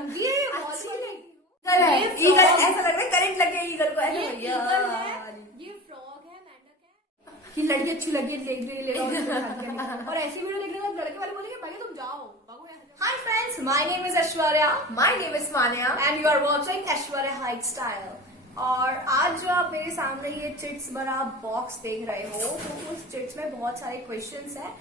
गंदी है ये, बहुत ही ईगल है, ईगल ऐसा लग रहा है करंट लग गया ईगल को। ये ईगल है, ये फ्रॉग है, मेंढक है। कि लड़की अच्छी लगी ले लो और ऐसी वीडियो देखने बाद लड़के वाले बोलेंगे भाई तुम जाओ भागो यहाँ से। Hi friends, my name is Aishwarya, my name is Manya and you are watching Aishwarya height style. और आज जो आप मेरे सामने ये चिट्स भरा बॉक्स देख रहे हो, तो उस चिट्स में बहुत सारे क्वेश्चंस हैं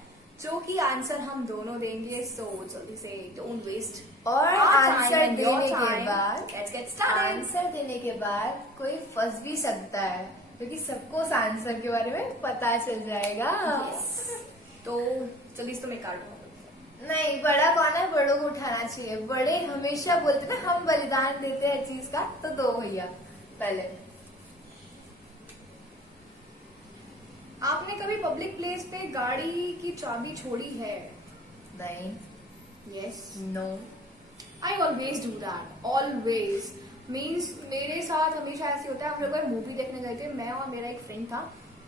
जो कि आंसर हम दोनों देंगे। सो जल्दी से डोंट वेस्ट और आंसर देने के time. बाद Let's get started. आंसर देने के बाद कोई फंस भी सकता है क्योंकि सबको उस आंसर के बारे में पता चल जाएगा। तो जल्दी से तुम्हें काटो। नहीं, बड़ा कौन है, बड़ों को उठाना चाहिए। बड़े हमेशा बोलते ना हम बलिदान देते हैं चीज का, तो दो भैया पहले। आपने कभी पब्लिक प्लेस पे गाड़ी की चाबी छोड़ी है? नहीं। Yes, no. I always do that, always. Means मेरे साथ हमेशा ऐसे होता है। हम लोग मूवी देखने गए थे, मैं और मेरा एक फ्रेंड था,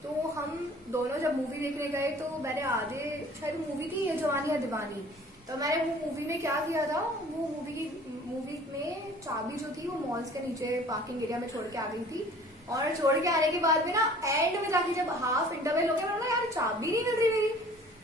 तो हम दोनों जब मूवी देखने गए तो मैंने आधे, शायद मूवी थी ये जवानी या दीवानी, तो मैंने वो मूवी में क्या किया था, वो मूवी में चाबी जो थी वो मॉल्स के नीचे पार्किंग एरिया में छोड़ के आ गई थी। और छोड़ के आने के बाद में ना एंड में जाके जब हाफ इंटरवल हो गया, मैंने बोला यार चाबी नहीं मिल रही मेरी।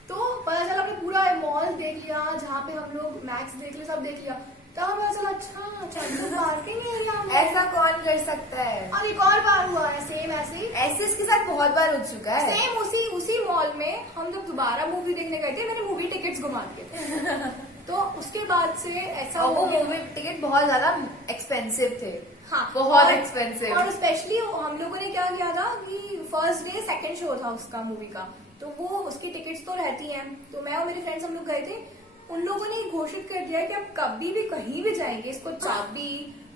तो पता चला हमने पूरा मॉल देख लिया, जहाँ पे हम लोग मैक्स देख लिया, सब देख लिया। तब पता चला अच्छा चाबी पार्किंग एरिया में। ऐसा कौन कर सकता है? और एक और बार हुआ है सेम ऐसे ही। ऐसे इसके साथ बहुत बार हो चुका है। सेम उसी मॉल में हम जब दोबारा मूवी देखने गए थे, मैंने मूवी टिकट्स घुमा दिए थे। तो उसके बाद से ऐसा और वो हो गया। मूवी टिकट बहुत ज्यादा एक्सपेंसिव थे। हाँ, बहुत एक्सपेंसिव। और स्पेशली हम लोगों ने क्या किया था कि फर्स्ट डे सेकंड शो था उसका मूवी का, तो वो उसकी टिकट्स तो रहती हैं। तो मैं और मेरे फ्रेंड्स हम लोग गए थे, उन लोगों ने घोषित कर दिया कि अब कभी भी कहीं भी जाएंगे इसको चाबी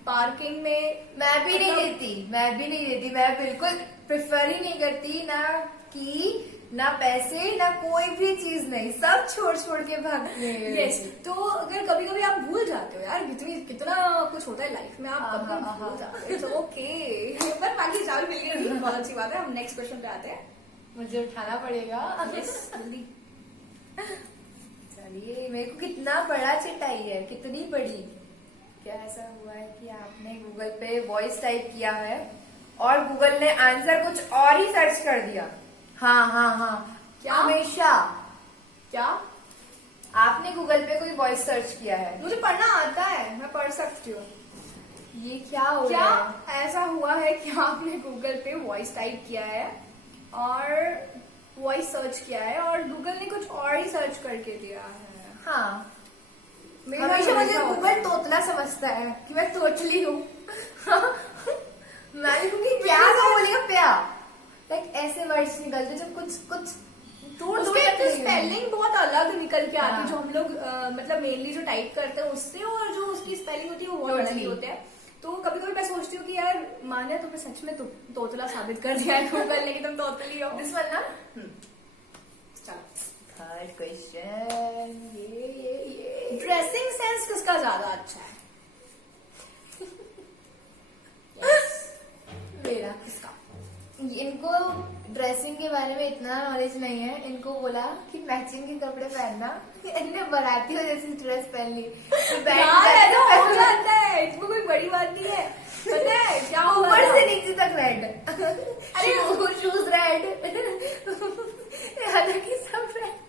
पार्किंग में। मैं भी नहीं देती, मैं बिल्कुल प्रेफर ही नहीं करती, ना पैसे ना कोई भी चीज नहीं, सब छोड़ के भागते हैं। यस, तो अगर कभी कभी आप भूल जाते हो यार, कितना कुछ होता है लाइफ में, आप कभी भूल जाते हो, ओके। पर बाकी चाबी मिल गई, बहुत अच्छी बात है। हम नेक्स्ट क्वेश्चन पे आते हैं। मुझे उठाना पड़ेगा। यस, जल्दी। चलिए, मेरे को कितना बड़ा चिट आई है, कितनी बड़ी। क्या ऐसा हुआ है कि आपने गूगल पे वॉइस टाइप किया है और गूगल ने आंसर कुछ और ही सर्च कर दिया? हाँ। क्या? हमेशा क्या आपने गूगल पे कोई वॉइस सर्च किया है? मुझे पढ़ना आता है, मैं पढ़ सकती हूँ। ये क्या हो क्या रहा है? ऐसा हुआ है कि आपने गूगल पे वॉइस टाइप किया है और वॉइस सर्च किया है और गूगल ने कुछ और ही सर्च करके दिया है? हाँ, मेरा हमेशा मुझे होता गूगल है। तोतला समझता है कि मैं तोतली हूँ। मैं लिखूंगी क्या मेरे तो साथ- बोलेगा प्या, लाइक ऐसे वर्ड्स निकलते जो कुछ दूर उसके तक नहीं स्पेलिंग बहुत अलग निकल के आती है, हाँ। जो हम लोग मतलब मेनली जो टाइप करते हैं उससे, और जो उसकी स्पेलिंग होती है वो बहुत अलग ही Totally. होते हैं। तो कभी कभी मैं सोचती हूँ कि यार मान्या तुमने सच में तोतला साबित कर दिया है गूगल ने कि तुम तोतली हो। दिस वन ना। चलो, थर्ड क्वेश्चन, ये ड्रेसिंग सेंस किसका ज्यादा अच्छा है? Yes. मेरा। किसका? इनको ड्रेसिंग के बारे में इतना नॉलेज नहीं है। इनको बोला कि मैचिंग के कपड़े पहनना, इनने बाराती हो जैसी ड्रेस पहन ली, यार ऐसा हो जाता है, इसमें कोई बड़ी बात नहीं है। पता है क्या हुआ ऊपर था? से नीचे तक रेड। अरे शूज रेड, हालांकि सब रेड।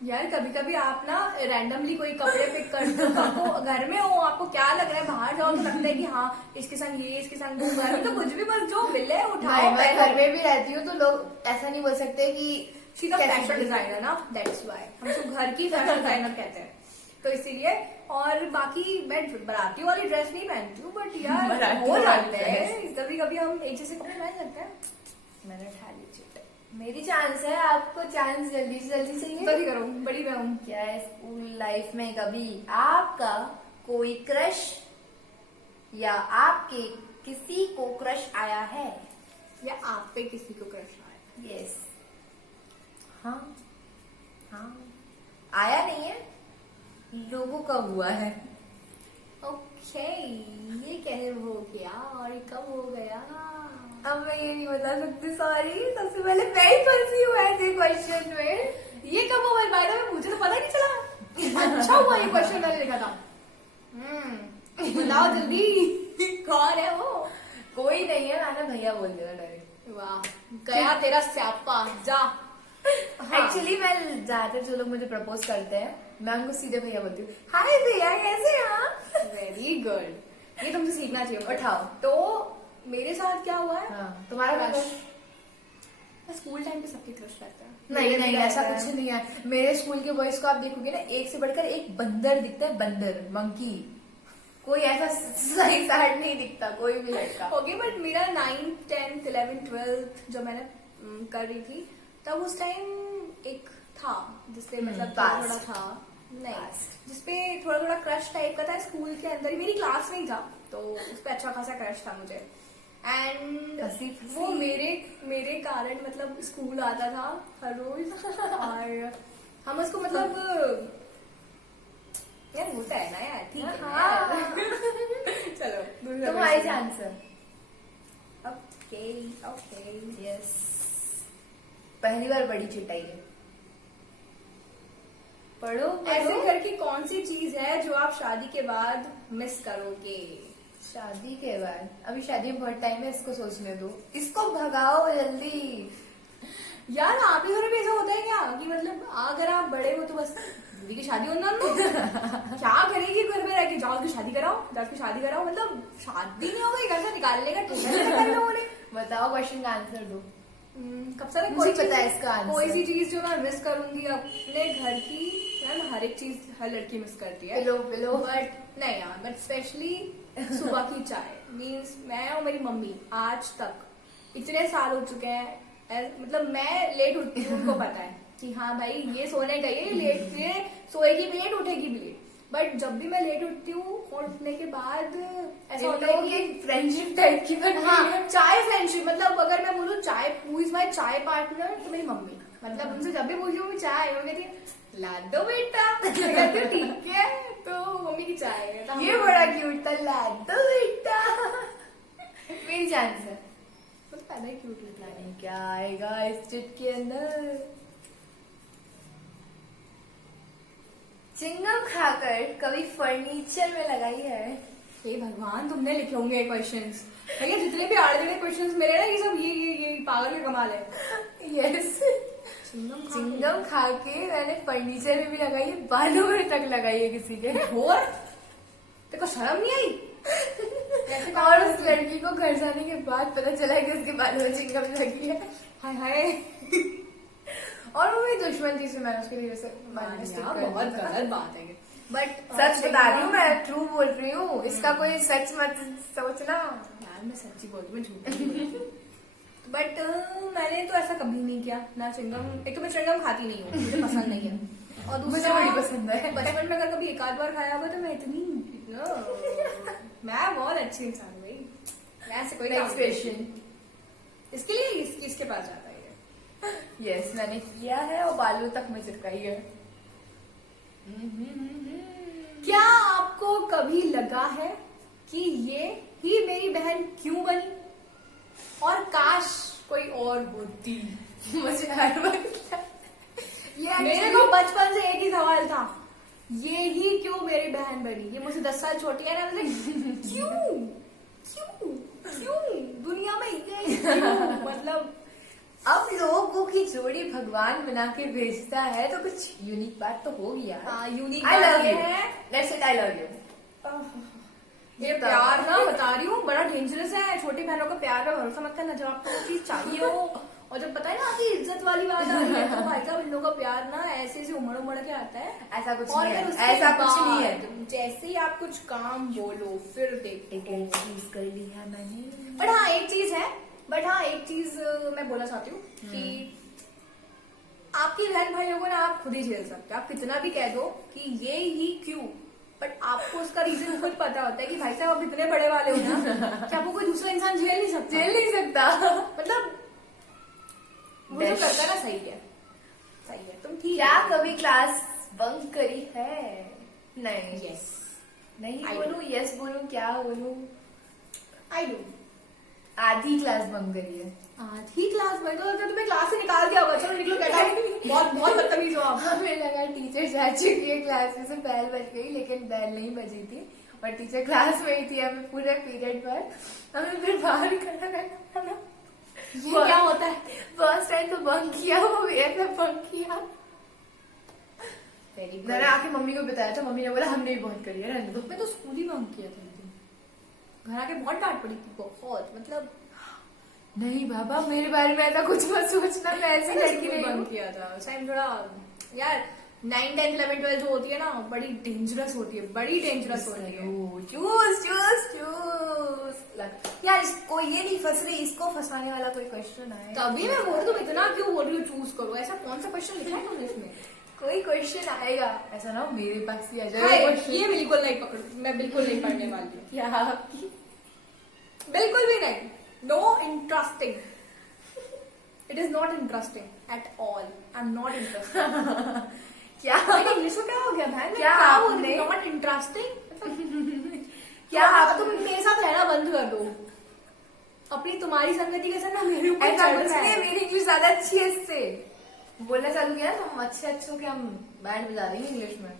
यार कभी कभी आप ना रैंडमली कोई कपड़े पिक करते हो, आपको घर में हो, आपको क्या लग रहा है, बाहर जाओ तो लगता है कि हाँ इसके संग ये, इसके संग वो। घर में तो कुछ भी, बस जो मिले उठाओ। मैं घर में भी रहती हूँ तो लोग ऐसा नहीं बोल सकते कि शी फैशन डिजाइनर ना, दैट्स वाई हम तो घर की फैशन डिजाइनर कहते हैं, तो इसीलिए। और बाकी मैं बाराती वाली ड्रेस नहीं पहनती हूँ, बट यार बाराती हो वाली जाते हैं कभी कभी, हम एक जैसे कपड़े पहन सकते हैं। मैंने उठा ली चिट। मेरी चांस है, आपको चांस जल्दी से जल्दी चाहिए। जल्दी करो, बड़ी मैं हूँ। क्या स्कूल लाइफ में कभी आपका कोई क्रश या आपके किसी को क्रश आया है? या आप पे किसी को क्रश आया? यस। हाँ, आया नहीं है, लोगों का हुआ है। ओके, ये कैसे हो गया और ये कब हो गया? अब मैं ये नहीं बता सकती, सॉरी। सबसे पहले मैं ही फंसी हूँ ऐसे क्वेश्चन में। ये कब हुआ? बाय द वे मुझे तो पता ही नहीं चला। अच्छा हुआ ये क्वेश्चन मैंने लिखा था। बताओ जल्दी कौन है वो? कोई नहीं है, मैंने भैया बोल दिया डायरेक्ट। वाह, गया तेरा स्यापा, जा। एक्चुअली मैं ज्यादातर जो लोग मुझे प्रपोज करते हैं मैं उनको सीधे भैया बोलती हूँ, हाय भैया कैसे हैं? वेरी गुड, ये तुमसे सीखना चाहिए। उठाओ। तो मेरे साथ क्या हुआ है? हाँ, तुम्हारा क्रश। क्रश? स्कूल टाइम पे सबके क्रश रहता है। नहीं नहीं, ऐसा रहता कुछ है। नहीं है। मेरे स्कूल के बॉयज को आप देखोगे ना, एक से बढ़कर एक बंदर दिखता है, बंदर, मंकी। कोई ऐसा सही साइड नहीं दिखता कोई भी लड़का। ओके, बट मेरा 9th 10th 11th 12th जब मैंने कर रही थी, तब उस टाइम एक था जिसपे मतलब past. थोड़ा था, नहीं Past. जिसपे थोड़ा थोड़ा क्रश टाइप का था, स्कूल के अंदर ही, मेरी क्लास में ही था, तो उस पे अच्छा खासा क्रश था मुझे। एंड फंसी। वो मेरे कारण मतलब स्कूल आता था हर रोज और हम उसको मतलब यार होता है ना यार, ठीक है ना यार। चलो तुम्हारी आंसर। ओके ओके, यस, पहली बार बड़ी चिटाई है। पढ़ो ऐसे करके कौन सी चीज है जो आप शादी के बाद मिस करोगे? शादी के बाद, अभी शादी में बहुत टाइम है, इसको सोचने दो, इसको भगाओ जल्दी। यार आप ही घर में ऐसा होता है क्या कि मतलब अगर आप बड़े हो तो बस दीदी की शादी होना लो क्या करेगी घर में रह के, जाओ उसकी शादी कराओ, जाओ उसकी शादी कराओ, मतलब शादी नहीं हो गई, घर से निकालने का ट्यूशन लोगों ने। बताओ, क्वेश्चन का आंसर दो। कब से मुझे पता है इसका आंसर। कोई सी चीज जो मैं मिस करूंगी अपने घर की, मैम हर एक चीज हर लड़की मिस करती है, पिलो बट नहीं यार, बट स्पेशली सुबह की चाय। मीन्स मैं और मेरी मम्मी आज तक इतने साल हो चुके हैं, मतलब मैं लेट उठती हूँ, उनको पता है कि हाँ भाई ये सोने गई है, लेट ये सोएगी भी लेट, उठेगी भी लेट, बट जब भी मैं लेट उठती हूँ और उठने के बाद ऐसा होता है कि फ्रेंडशिप टाइप की बन हाँ, गई है। चाय फ्रेंडशिप, मतलब अगर मैं बोलूँ चाय हु इज माई चाय पार्टनर, तो मेरी मम्मी, मतलब उनसे जब भी पूछती हूँ चाय, वो कहती है ला दो बेटा, मैं कहती हूँ ठीक है, तो मम्मी की चाय है। तो ये बड़ा क्यूट था, ला दो बेटा। मेरी जान से मुझे पता है क्यूट लगता है। नहीं क्या आएगा इस चिट के अंदर। चिंगम खाकर कभी फर्नीचर में लगाई है? हे भगवान, तुमने लिखे होंगे क्वेश्चंस भैया, जितने भी आड़े क्वेश्चंस मिले ना, ये सब ये पागल का कमाल है। यस, चिंगम खा के मैंने फर्नीचर में भी लगाई है, बालों में तक लगाई है किसी के। और तेरे को शर्म नहीं आई? और उस लड़की को घर जाने के बाद पता चला कि उसके बालों में चिंगम लगी है। हाय हाय, और वो मेरी दुश्मन थी, इसलिए मैंने उसके लिए वैसे बहुत गलत बात है, बट सच बता रही हूँ, मैं ट्रू बोल रही हूँ, इसका कोई सच मत सोचना। यार मैं सच्ची बोलती हूँ, मैं झूठ नहीं बोलती। बट मैंने तो ऐसा कभी नहीं किया ना चिंगम, एक तो मैं चिंगम खाती नहीं हूँ, मुझे पसंद नहीं है, और मुझे दूसरा बड़ी पसंद है। बचपन में अगर कभी एक आध बार खाया होगा तो मैं इतनी मैं बहुत अच्छी इंसान हूँ भाई, मैं ऐसे कोई काम नेक्स्ट नहीं क्वेश्चन। करती। इसके लिए इसके पास जाता है। यस, मैंने किया है और बालों तक में चिपकाई है। क्या आपको कभी लगा है कि ये ही मेरी बहन क्यों बनी, और काश कोई और होती? मुझे हर वक्त मेरे को बचपन से एक ही सवाल था, ये ही क्यों मेरी बहन बनी? ये मुझसे 10 साल छोटी है ना, मतलब क्यों क्यों क्यों दुनिया में ये क्यों? मतलब अब लोगों की जोड़ी भगवान बना के भेजता है तो कुछ यूनिक बात तो होगी यार। हाँ, यूनिक आई लव यू है। Let's it, I love you. ये प्यार ना, बता रही हूँ, बड़ा डेंजरस है। छोटी बहनों का प्यार पे भरोसा मत करना, जब आपको वो चीज चाहिए हो, और जब पता है ना आपकी इज्जत वाली बात आ रही है, तो भाई साहब इन लोगों का प्यार ना ऐसे ऐसे उमड़ के आता है। ऐसा कुछ और नहीं फिर है, उसके ऐसा कुछ नहीं बाद है। जैसे ही आप कुछ काम बोलो फिर देखो। एक चीज कर ली है मैंने। बट हाँ एक चीज मैं बोलना चाहती हूँ कि आपकी बहन भाइयों को ना आप खुद ही झेल सकते हो। आप कितना भी कह दो कि ये ही क्यों, बट आपको उसका रीजन खुद पता होता है कि भाई साहब आप इतने बड़े वाले हो ना कि आपको कोई दूसरा इंसान झेल नहीं सकता। मतलब वो जो करता है ना, सही है तुम ठीक क्या है। कभी क्लास बंक करी है? नहीं। यस नहीं I बोलूं, यस बोलूं, क्या बोलूं? I do. आधी क्लास बंक करी है। आधी क्लास में तो तुम्हें क्लास से निकाल दिया होगा, चलो निकलो बेटा। बहुत बदतमीज हो आप। हमें लगा टीचर जा चुकी है क्लास में, से बेल बज गई, लेकिन बेल नहीं बजी थी और टीचर क्लास में ही थी, हमें पूरे पीरियड पर हमें फिर बाहर खड़ा रहना पड़ा। ये क्या होता है? फर्स्ट टाइम तो बंक किया, वो ऐसा बंक किया। मैंने आके मम्मी को बताया था, मम्मी ने बोला हमने भी बहुत करी है, रहने दो। मैं तो स्कूल ही बंक किया था लेकिन घर आके बहुत डांट पड़ी थी, बहुत मतलब। नहीं बाबा, मेरे बारे में ऐसा कुछ मत सोचना, मैं ऐसी लड़की नहीं हूँ। बंक किया था उस टाइम थोड़ा यार 9, 10, 11, 12 जो होती है ना, बड़ी डेंजरस होती है, बड़ी डेंजरस होती है। चूज चूज चूज यार, इसको ये नहीं फंस रही, इसको फंसाने वाला कोई क्वेश्चन आए तभी मैं बोल रही हूँ, इतना क्यों बोल रही हूँ चूज करो, ऐसा कौन सा क्वेश्चन लिखा है तुमने इसमें? कोई क्वेश्चन आएगा, ऐसा ना हो मेरे पास ही आ हाय, जाए। ये बिल्कुल नहीं पकड़, मैं बिल्कुल नहीं पढ़ने वाली हूँ। क्या आपकी? बिल्कुल भी नहीं, no interesting, it is not interesting at all, I am not interesting. क्या इंग्लिश में क्या हो गया भाई? क्या आपने नॉट इंटरेस्टिंग? क्या तुम मेरे साथ रहना बंद कर दो, अपनी तुम्हारी संगति के साथ ना मेरे ऊपर ऐसा चढ़ कुछ रहा नहीं, है। मेरी इंग्लिश ज्यादा अच्छी है इससे। बोलना चालू किया तो हम अच्छे के हम बैंड बजा देंगे इंग्लिश में।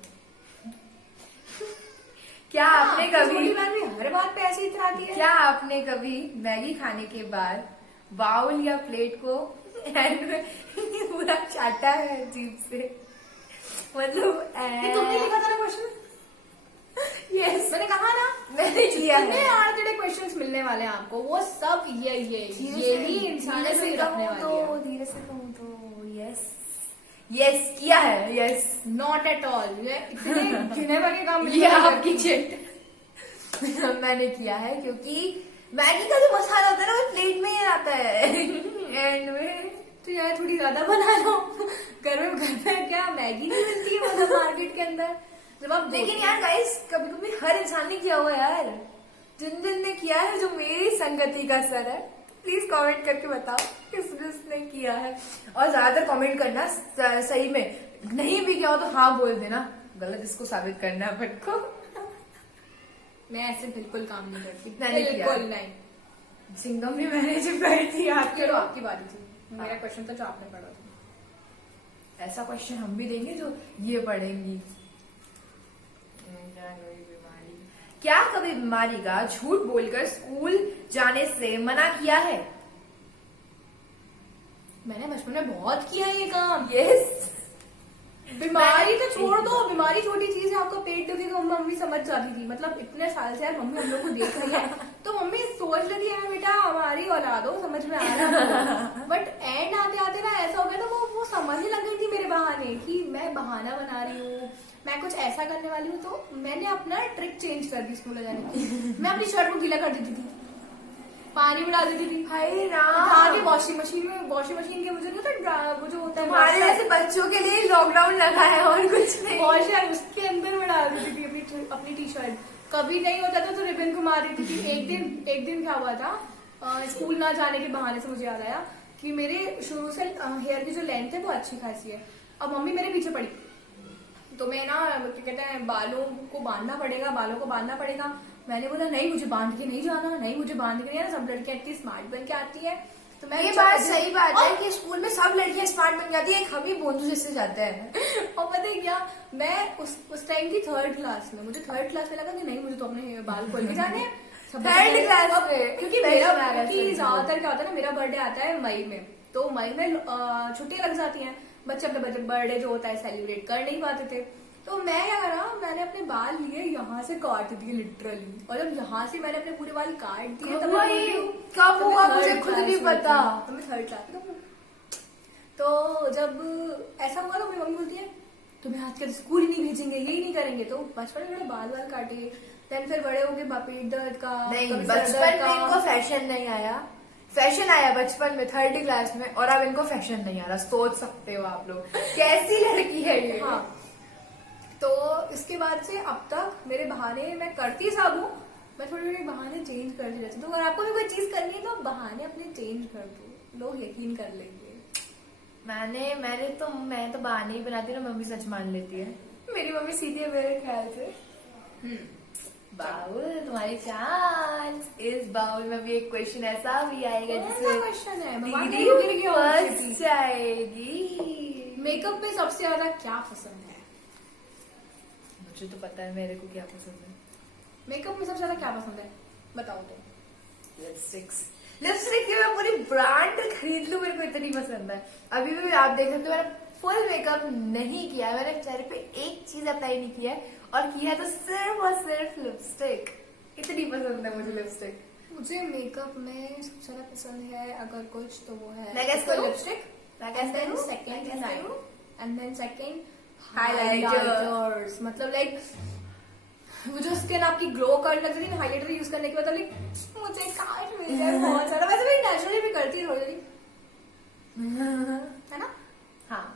क्या आपने कभी हर बात पे ऐसे इतराती है? क्या आपने कभी मैगी खाने के बाद बाउल या प्लेट को हैंड में पूरा चाटा है जीभ से? मतलब ये तुमने लिखा था ना क्वेश्चन? यस, मैंने कहा ना, मैंने किया जितने है। आर्टेड क्वेश्चंस मिलने वाले हैं आपको, वो सब यही इंसान धीरे से से रखने कहूँ वाली है। तो, धीरे से कहूँ तो यस यस किया है, यस। नॉट एट ऑल, ये इतने गिने वाले काम ये आपकी चिट मैंने किया है, क्योंकि मैगी का जो मसाला होता है ना, वो प्लेट में ही आता है एंड में। तो यार थोड़ी ज्यादा बना लो, घर में क्या मैगी नहीं मिलती है मतलब मार्केट के अंदर? जब आप लेकिन यार गाइस, कभी कभी हर इंसान ने किया हुआ है यार, जिन जिन ने किया है, जो मेरी संगति का असर है, प्लीज कमेंट करके बताओ किसने किया है। और ज्यादातर कमेंट करना सही में, नहीं भी किया हो तो हाँ बोल देना, गलत इसको साबित करना है अपन को। मैं ऐसे बिल्कुल काम नहीं करती, मैंने किया। बिल्कुल नहीं। सिंगम भी मैंने चिपकाई थी आपके। चलो आपकी बारी थी, मेरा क्वेश्चन था जो आपने पढ़ा था। ऐसा क्वेश्चन हम भी देंगे जो ये पढ़ेंगी। क्या कभी बीमारी का झूठ बोलकर स्कूल जाने से मना किया है? मैंने बचपन में बहुत किया ये काम। यस। बीमारी तो छोड़ दो, बीमारी छोटी चीज है, आपका पेट दुखेगा मम्मी समझ जाती थी, मतलब इतने साल से यार मम्मी हम लोग को देख रही है तो मम्मी सोच रही है बेटा हमारी औलाद हो, समझ में आ रहा। बट एंड आते आते ना ऐसा हो गया, तो वो समझने लग गई थी मेरे बहाने कि मैं बहाना बना रही हूँ, मैं कुछ ऐसा करने वाली हूँ। तो मैंने अपना ट्रिक चेंज कर दी स्कूल जाने की। मैं अपनी शर्ट को गीला कर देती थी, पानी में डाल देती थी, हाय उठा राम, के वॉशिंग मशीन में, वॉशिंग मशीन के मुझे नहीं होता वो जो होता है तुम्हारे जैसे बच्चों के लिए लॉकडाउन लगा है और कुछ नहीं। वॉशर, उसके अंदर में डाल देती थी अपनी टी शर्ट। कभी नहीं होता था तो रिबन को मार देती थी। एक दिन क्या हुआ था, स्कूल ना जाने के बहाने से मुझे याद आया कि मेरे शुरू से हेयर की जो लेंथ है वो अच्छी खासी है। अब मम्मी मेरे पीछे पड़ी, तो मैं ना क्या कहते हैं बालों को बांधना पड़ेगा। मैंने बोला नहीं, मुझे बांध के नहीं जाना, नहीं मुझे बांध के नहीं जाना, सब लड़कियां इतनी स्मार्ट बन के आती है। तो मैं ये बात सही बात है कि स्कूल में सब लड़कियां स्मार्ट बन जाती है, एक हम ही बोंदू जैसे जाते हैं। और पता है क्या, मैं उस टाइम की 3rd क्लास में, मुझे 3rd क्लास में लगा कि नहीं मुझे तो अपने बाल खोल के जाने हैं। 3rd क्लास में? क्योंकि मेरा ज्यादातर क्या होता है ना, मेरा बर्थडे आता है मई में, तो मई में छुट्टियां लग जाती हैं, बच्चे अपने बर्थडे जो होता है सेलिब्रेट कर नहीं पाते थे। तो मैं क्या करा, मैंने अपने बाल लिए यहाँ से काट दिए लिटरली, और जब यहाँ से मैंने अपने पूरे बाल काट दिए कब हुआ मुझे खुद नहीं पता। तो मैं 3rd क्लास में। तो जब ऐसा हुआ तो मेरी मम्मी बोलती है तुम्हें आजकल स्कूल ही नहीं भेजेंगे, यही नहीं करेंगे। तो बचपन में बाल काटे, देन फिर बड़े हो गए पेट दर्द का। नहीं, बचपन में इनको फैशन नहीं आया, फैशन आया बचपन में 3rd क्लास में, और अब इनको फैशन नहीं आ रहा। सोच सकते हो आप लोग कैसी लड़की है ये। हाँ, तो इसके बाद से अब तक मेरे बहाने मैं करती सब हूँ, मैं थोड़े थोड़े बहाने चेंज करती रहती हूँ। तो अगर आपको भी कोई चीज करनी है तो बहाने अपने चेंज कर दो, लोग यकीन कर लेंगे। मैं तो बहाने ही बनाती हूँ, मम्मी सच मान लेती है। मेरी मम्मी सीधी है मेरे ख्याल से। बाउल तुम्हारी चांस, इस बाउल में भी एक क्वेश्चन ऐसा भी आएगा जिससे क्वेश्चन है दीदी फर्स्ट आएगी। मेकअप में सबसे ज्यादा क्या पसंद है? मुझे तो पता है मेरे को क्या पसंद है। मेकअप में सबसे ज्यादा क्या पसंद है बताओ तो। लिपस्टिक की मैं पूरी ब्रांड खरीद लूं, मेरे को इतनी पसंद है। अभी भी आप देख सकते हो मैंने फुल मेकअप नहीं किया है, मैंने चेहरे पे एक चीज अप्लाई नहीं किया है, और किया है तो सिर्फ और सिर्फ लिपस्टिक। इतनी पसंद है मुझे लिपस्टिक। मुझे मेकअप में सबसे ज्यादा पसंद है अगर कुछ तो वो है मैं guess करूं? लिपस्टिक, मैं guess करूं? सेकंड मैं guess करूं? And then second Highlighter. Highlighters. मतलब लाइक वो जो स्किन आपकी ग्लो करने लगती है हाइलाइटर यूज करने के बाद, लाइक मुझे काट मिल जाए बहुत सारा। वैसे मैं नेचुरली भी करती है थोड़ी, है ना। हाँ,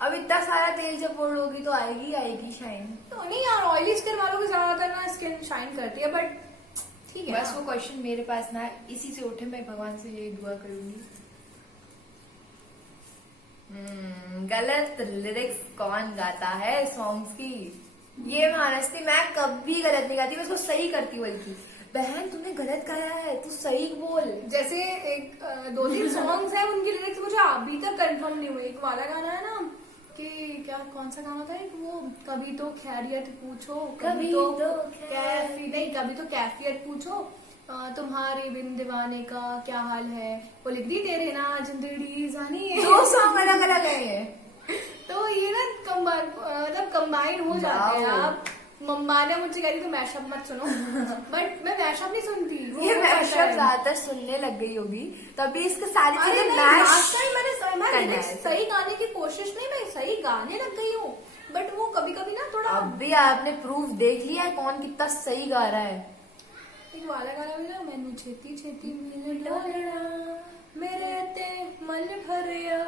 अब इतना सारा तेल जब ओढ़ोगी तो आएगी आएगी शाइन। तो नहीं यार, ऑयली स्किन वालों की ज्यादातर ना स्किन शाइन करती है, बट ठीक है बस ना। वो क्वेश्चन मेरे पास ना इसी से उठे, मैं भगवान से यही दुआ करूंगी। गलत लिरिक्स कौन गाता है सॉन्ग्स की? ये मानसती, मैं कभी गलत नहीं गाती, मैं उसको सही करती हूँ। बल्कि बहन तुमने गलत गाया है, तू सही बोल। जैसे एक 2-3 सॉन्ग्स है उनकी लिरिक्स मुझे अभी तक कंफर्म नहीं हुई। एक वाला गाना है ना कि क्या, कौन सा गाना था एक, वो कभी तो खैरियत पूछो, कभी तो कभी तो कैफियत पूछो, तुम्हारे बिन दीवाने का क्या हाल है, वो लिख दी तेरे ना जिंदड़ी जानी है। 2 सॉन्ग अलग अलग है ये। तो ये ना मतलब कंबाइन हो जाते हैं। आप मम्मा ने मुझे कह रही तो मैशअप मत सुनो, बट मैं मैशअप नहीं सुनती। वो ये हो मैशअप जाता है। ज्यादातर सुनने लग गई होगी, तभी इसके सारी अरे चीजें नहीं, मैश last time मैं करना lyrics है। सही गाने की कोशिश नहीं, मैं सही गाने लग गई हूँ, बट वो कभी कभी ना थोड़ा अब भी आपने प्रूफ देख लिया है कौन कितना सही गा रहा है। एक वाला गाना भी ना, मैनू छेती छेती मिल डोलना मेरे ते मन भरिया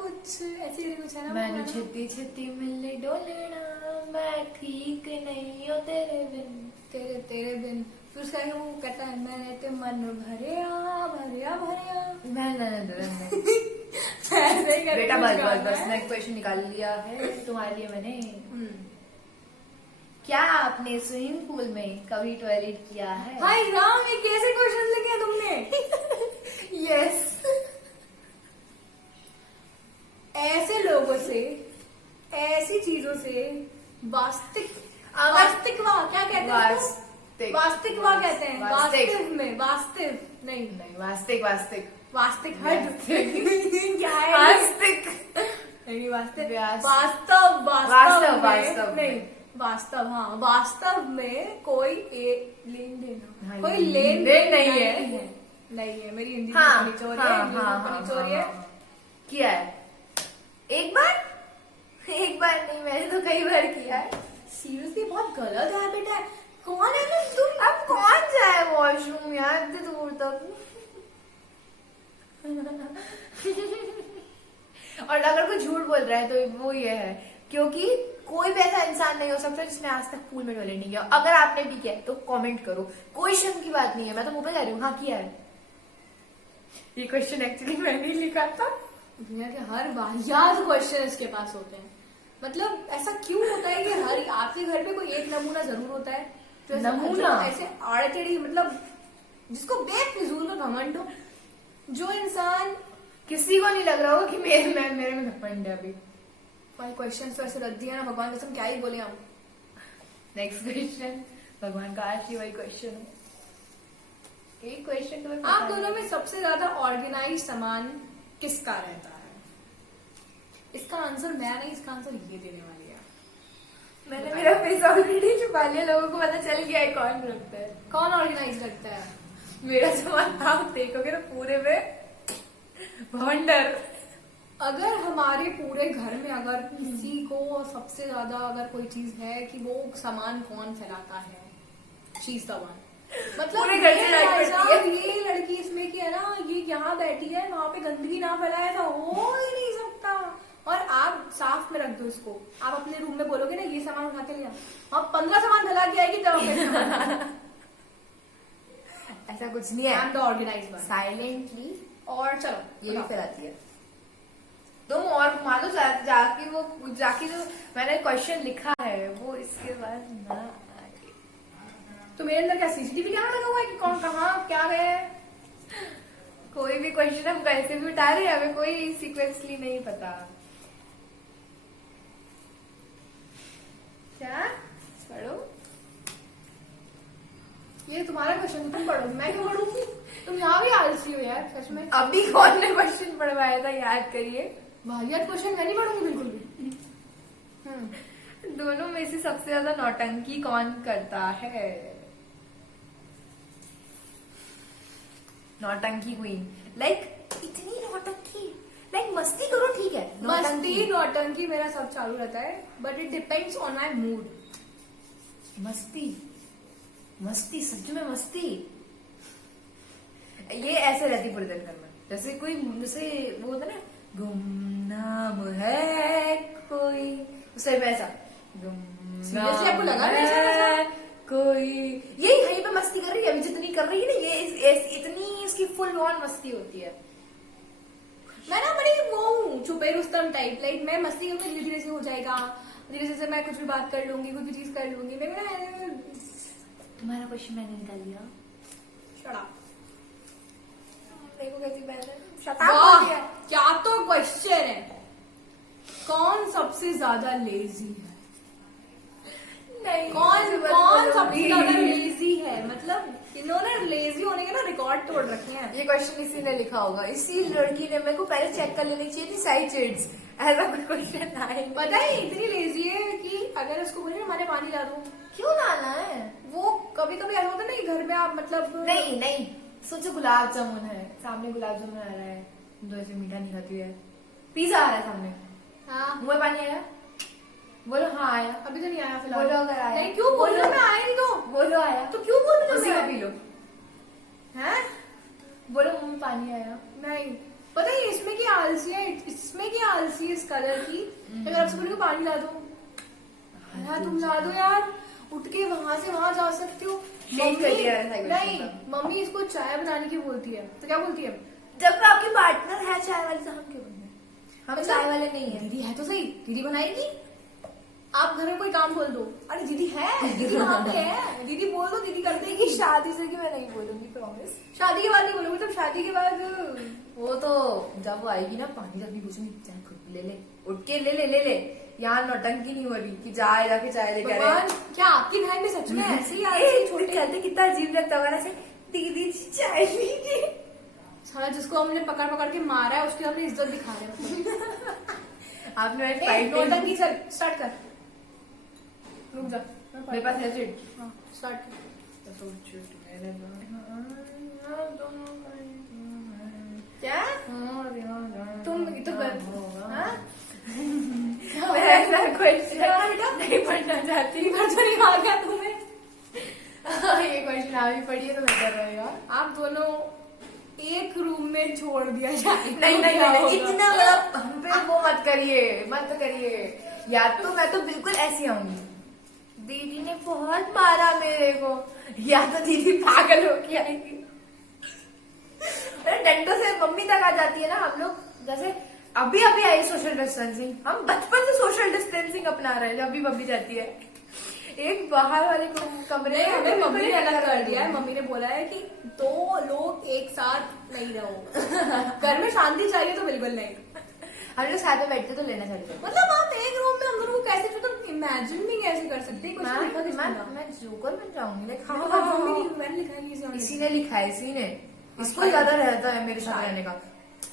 कुछ ऐसी कुछ है ना। मैंने छेती छेती मिलने डोलेना, मैं ठीक नहीं हो तेरे बिन। तेरे तेरे बिन। फिर उसका वो कहता है मैंने ते मन भरिया भरिया भरिया। ऐसे ही करके बेटा कुछ बस बस गाना बस, है। मैं क्वेश्चन निकाल लिया है तुम्हारे लिए मैंने। क्या आपने स्विमिंग पूल में कभी टॉयलेट किया है? हाय राम, ये कैसे क्वेश्चन लिखे हैं तुमने? यस। ऐसे लोगों से, ऐसी चीजों से वास्तविक क्या कहते हैं उसको? वास्तविकवा कहते हैं। वास्तव में, वास्तव नहीं नहीं, वास्तविक वास्तविक वास्तविक हट क्या है? वास्तविक नहीं, वास्तव वास्तव वास्तव वास्तव में, नहीं वास्तव, हाँ वास्तव में कोई लेन देन, कोई लेन देन नहीं है। नहीं है। मेरी हिंदी हाँ, में चोरी हाँ, है, हाँ, चोरी है। किया है एक बार नहीं, मैंने तो कई बार किया है। सीरियसली बहुत गलत हैबिट है। कौन है ना तुम? अब कौन जाए वॉशरूम यार इतने दूर तक? और अगर कोई झूठ बोल रहा है तो वो ये है क्योंकि कोई भी ऐसा इंसान नहीं हो सकता जिसने आज तक पूल में टॉयलेट नहीं किया। अगर आपने भी किया है तो कमेंट करो, कोई शर्म की बात नहीं है। मैं तो मुंह पे जा रही हूँ, हाँ किया है। ये क्वेश्चन एक्चुअली मैंने ही लिखा था। दुनिया के हर वाहियात क्वेश्चन इसके पास होते हैं। मतलब ऐसा क्यों होता है कि हर आपके घर पे कोई एक नमूना जरूर होता है जो नमूना? ऐसे आड़ेतड़ी, मतलब जिसको बेफिजूल में घमंड हो, जो इंसान किसी को नहीं लग रहा होगा कि मेरे में घमंड है अभी। भाई क्वेश्चन तो ऐसे रख दिया ना, भगवान कसम क्या ही बोले हम। नेक्स्ट क्वेश्चन, भगवान का आज ही वही क्वेश्चन है। एक क्वेश्चन तो आप दोनों में सबसे ज्यादा ऑर्गेनाइज सामान किसका रहता है? इसका आंसर मैं नहीं, इसका आंसर ये देने वाली है। मैंने मेरा फेस ऑलरेडी छुपा लिया, लोगों को पता चल गया है कौन रखता है। कौन ऑर्गेनाइज रखता है? मेरा सामान आप देखोगे तो पूरे में भंडर। अगर हमारे पूरे घर में अगर किसी को सबसे ज्यादा अगर कोई चीज है कि वो सामान कौन फैलाता है, शी सामान। मतलब पूरे घर से ये लाइट भाई पड़ती साहब, है। ये लड़की इसमें की है ना, ये यहाँ बैठी है, वहां पे गंदगी ना फैलाए, ऐसा हो ही नहीं सकता। और आप साफ में रख दो इसको, आप अपने रूम में बोलोगे ना ये सामान उठा के लिया, आप 15 सामान फैला के आएगी तब। ऐसा कुछ नहीं है। I am the organise one. Silently और चलो ये भी बताओ। फैलाती है। तुम और घुमा दो जाके जो मैंने क्वेश्चन लिखा है वो इसके बाद ना आगे। तो मेरे अंदर क्या सीसीटीवी कैमरा लगा हुआ है कि कौन कहाँ क्या है? कोई भी क्वेश्चन हम कैसे भी उठा रहे हैं, हमें कोई सीक्वेंसली नहीं पता। क्या पढ़ो? ये तुम्हारा क्वेश्चन, तुम पढ़ो, मैं क्यों पढ़ूंगी? तुम यहाँ भी आलसी हो यार सच में। अभी कौन ने क्वेश्चन पढ़वाया था, याद करिए। वाहियात क्वेश्चन मैं नहीं पढ़ूंगी बिल्कुल भी। दोनों में से सबसे ज्यादा नौटंकी कौन करता है? नौटंकी क्वीन, लाइक इतनी नौटंकी, लाइक मस्ती करो ठीक है, मस्ती नौटंकी मेरा सब चालू रहता है, but it depends on my mood. मस्ती, मस्ती सच में मस्ती, ये ऐसे रहती पूरे दिन घर में, जैसे कोई, जैसे वो होता ना, गुमनाम है कोई, उसे वैसा Seriously, आपको लगा वैसा? है कोई, ये यहीं पे मस्ती कर रही है अभी, जितनी कर रही है ना ये, इतनी इसकी फुल ऑन मस्ती होती है। मैं ना बड़ी वो हूँ छुपे रुस्तम टाइप, लाइक मैं मस्ती करूंगी धीरे धीरे से हो जाएगा, धीरे धीरे से मैं कुछ भी बात कर लूंगी, कुछ भी चीज कर लूंगी। मैं तुम्हारा क्वेश्चन मैंने निकाल लिया। शड़ा देखो कैसी बहन है, वाह क्या तो क्वेश्चन है। कौन सबसे ज्यादा लेजी है? नहीं, कौन सबसे ज्यादा लेजी है? मतलब इन्होंने लेजी होने के ना रिकॉर्ड तोड़ रखे हैं। ये क्वेश्चन इसी ने लिखा होगा, इसी लड़की ने, मेरे को पहले चेक कर लेनी चाहिए थी साइड चेट्स, ऐसा कोई क्वेश्चन आए। पता है इतनी लेजी है कि अगर उसको बोले हमारे पानी ला दो, क्यों लाना है? वो कभी कभी ऐसा होता है ना घर में आप मतलब नहीं नहीं, सोचो गुलाब जामुन है सामने, गुलाब जामुन आ रहा है, तुम तो ऐसे मीठा नहीं खाती है, पिज्जा आ रहा है सामने, हाँ मुंह में पानी आया, बोलो हाँ आया, अभी तो नहीं आया फिलहाल। बोलो अगर आया, नहीं क्यों बोल रहे हो? मैं आया नहीं तो बोलो आया, तो क्यों बोल रहे हो? उसी को पी लो, हैं? बोलो मुंह में पानी आया। नहीं पता है इसमें क्या आलसी है, इसमें क्या आलसी है इस कलर की। अगर आप बोलोगे पानी ला दो, हाँ तुम ला दो यार, उठ के वहां से वहां जा सकते हो। Change कर दिया है साइकिल नहीं का। मम्मी इसको चाय बनाने की बोलती है तो क्या बोलती है? जब आपके पार्टनर है चाय वाले तो हम क्यों बनने, हम मतलब चाय वाले नहीं है। दीदी है तो सही, दीदी बनाएगी। आप घर में कोई काम बोल दो, अरे दीदी है, दीदी वहां पे है, दीदी बोल दो, दीदी कर देगी। शादी से कि मैं नहीं बोलूंगी, प्रॉमिस। शादी के बाद नहीं बोलोगे, तब शादी के बाद वो तो जब वो आएगी ना, पानी तक नहीं पूछूंगी, चाय खुद ले ले, उठ के ले ले ले ले, यहाँ नौटंकी नहीं हो रही कि जाए जाके चाय लेकर भगवान क्या आपकी बहन भी सच में ऐसे ही आलसी छोटे कहते, कितना अजीब लगता होगा ना से, दीदी चाय लीजिए। साला जिसको हमने पकड़ पकड़ के मारा है उसकी हमने इज्जत दिखा रहे हैं। आपने ए, फाइट नौटंकी चल स्टार्ट कर, रुक जा मेरे पास है चिट, हाँ स्टार्ट कर। क्या तुम तो कर हाँ? मैं ऐसा क्वेश्चन क्या बेटा? नहीं पढ़ना चाहती। घर तो नहीं आ गया तुम्हें? ये क्वेश्चन अभी पढ़िए तो बेहतर रहेगा। आप दोनों एक रूम में छोड़ दिया जाए। नहीं नहीं नहीं, इतना मतलब हम पे वो मत करिए, मत करिए। या तो मैं तो बिल्कुल ऐसी आऊंगी, दीदी ने बहुत मारा मेरे को, या तो दीदी पागल होके आएगी। डंडों से मम्मी तक आ जाती है ना। हम लोग जैसे अभी अभी आई सोशल डिस्टेंसिंग, हम बचपन से सोशल डिस्टेंसिंग अपना रहे हैं। जब भी मम्मी जाती है एक बाहर वाले कमरे में, हमें मम्मी ने अलग कर दिया है। मम्मी ने बोला है कि 2 लोग एक साथ नहीं रहो, घर में शांति चाहिए तो बिल्कुल नहीं। हम लोग साथ में बैठते तो लेना चाहिए। मतलब आप एक रूम में हम दोनों को कैसे, मतलब इमेजिन भी कैसे कर सकते हैं? कुछ लिखा किसने था? मैं जोकर बन जाऊंगी। लाइक मैंने लिखा है किसी और ने। इसी ने लिखा है, इसी ने। इसको ज्यादा रहता है मेरे साथ रहने का।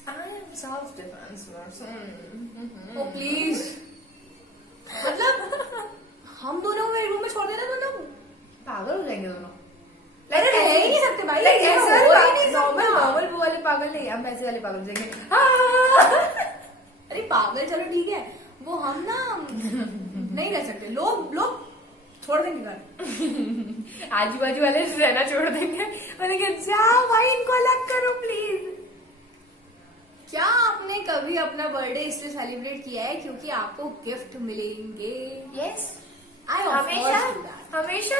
I am self defense person. Oh please, मतलब हम दोनों को एक रूम में छोड़ देना मतलब पागल हो जाएंगे दोनों। अरे रह ही नहीं सकते भाई, Like ऐसा ऐसे हो ही नहीं नॉर्मल सकता। नॉर्मल वो वाले पागल नहीं, हम वैसे वाले पागल हो जाएंगे। अरे पागल चलो ठीक है, वो हम ना नहीं रह सकते। लोग छोड़ देंगे घर, आजू बाजू वाले रहना छोड़ देंगे। मैंने कहा जाओ भाई, इनको अलग करो प्लीज। क्या आपने कभी अपना बर्थडे इसलिए सेलिब्रेट किया है क्योंकि आपको गिफ्ट मिलेंगे? यस, आई हमेशा हमेशा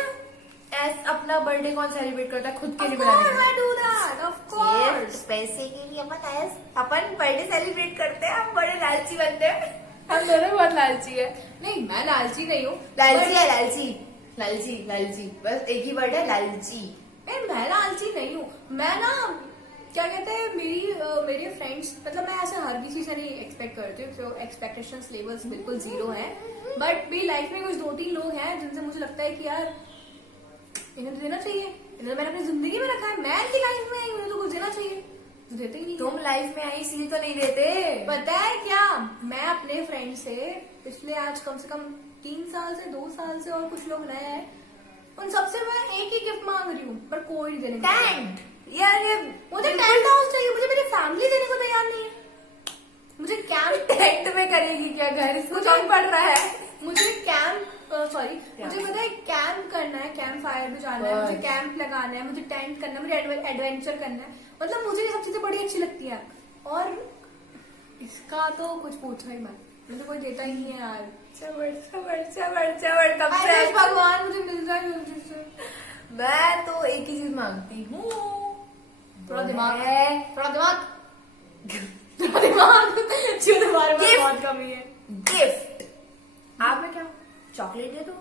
अपना बर्थडे कौन सेलिब्रेट करता है? खुद के लिए बनाने। ऑफ कोर्स पैसे के लिए अपन बर्थडे सेलिब्रेट करते हैं। हम बड़े लालची बनते हैं। हम दोनों बहुत लालची है। नहीं मैं लालची नहीं हूँ, लालची है, लालची लालची लालची, बस एक ही वर्ड है, लालची। मैं लालची नहीं हूँ। मैं ना क्या कहते हैं, मेरे फ्रेंड्स, मतलब मैं ऐसे हर किसी से नहीं एक्सपेक्ट करती हूँ, तो एक्सपेक्टेशंस लेवल्स बिल्कुल 0 है। बट मेरी लाइफ में कुछ 2-3 लोग हैं जिनसे मुझे लगता है कि यार इन्हें तो देना चाहिए, इन्हें तो मैंने अपनी जिंदगी में रखा है, मैं इनकी लाइफ में आई, उन्हें तो कुछ देना चाहिए, तो देते ही नहीं। तुम लाइफ में आई इसलिए तो नहीं देते। पता है क्या, मैं अपने फ्रेंड से पिछले आज कम से कम 3 साल से 2 साल से और कुछ लोग नए हैं, उन सबसे मैं एक ही गिफ्ट मांग रही हूँ, पर कोई नहीं देने को तैयार। टेंट यार, ये मुझे टेंट हाउस चाहिए, मुझे मेरी फैमिली देने को तैयार नहीं है। मुझे कैंप, टेंट में करेगी क्या घर, इसको कम पड़ रहा है। मुझे कैंप सॉरी मुझे पता है कैंप करना है, कैंप फायर भी जाना है, मुझे कैंप लगाना है, मुझे टेंट करना है, मुझे एडवेंचर करना है, मतलब मुझे ये सब चीजें बड़ी अच्छी लगती है। और इसका तो कुछ पूछो ही मत, मुझे कोई देता ही नहीं है यार। चबड़ चबड़ चबड़ चबड़, कब I से wish भगवान मुझे मिल जाए जल्दी से। मैं तो एक ही चीज मांगती हूँ, थोड़ा दिमाग है थोड़ा दिमाग थोड़ा दिमाग जो तुम्हारे पास Gift. बहुत कमी है। गिफ्ट। आप में क्या, चॉकलेट दे दो,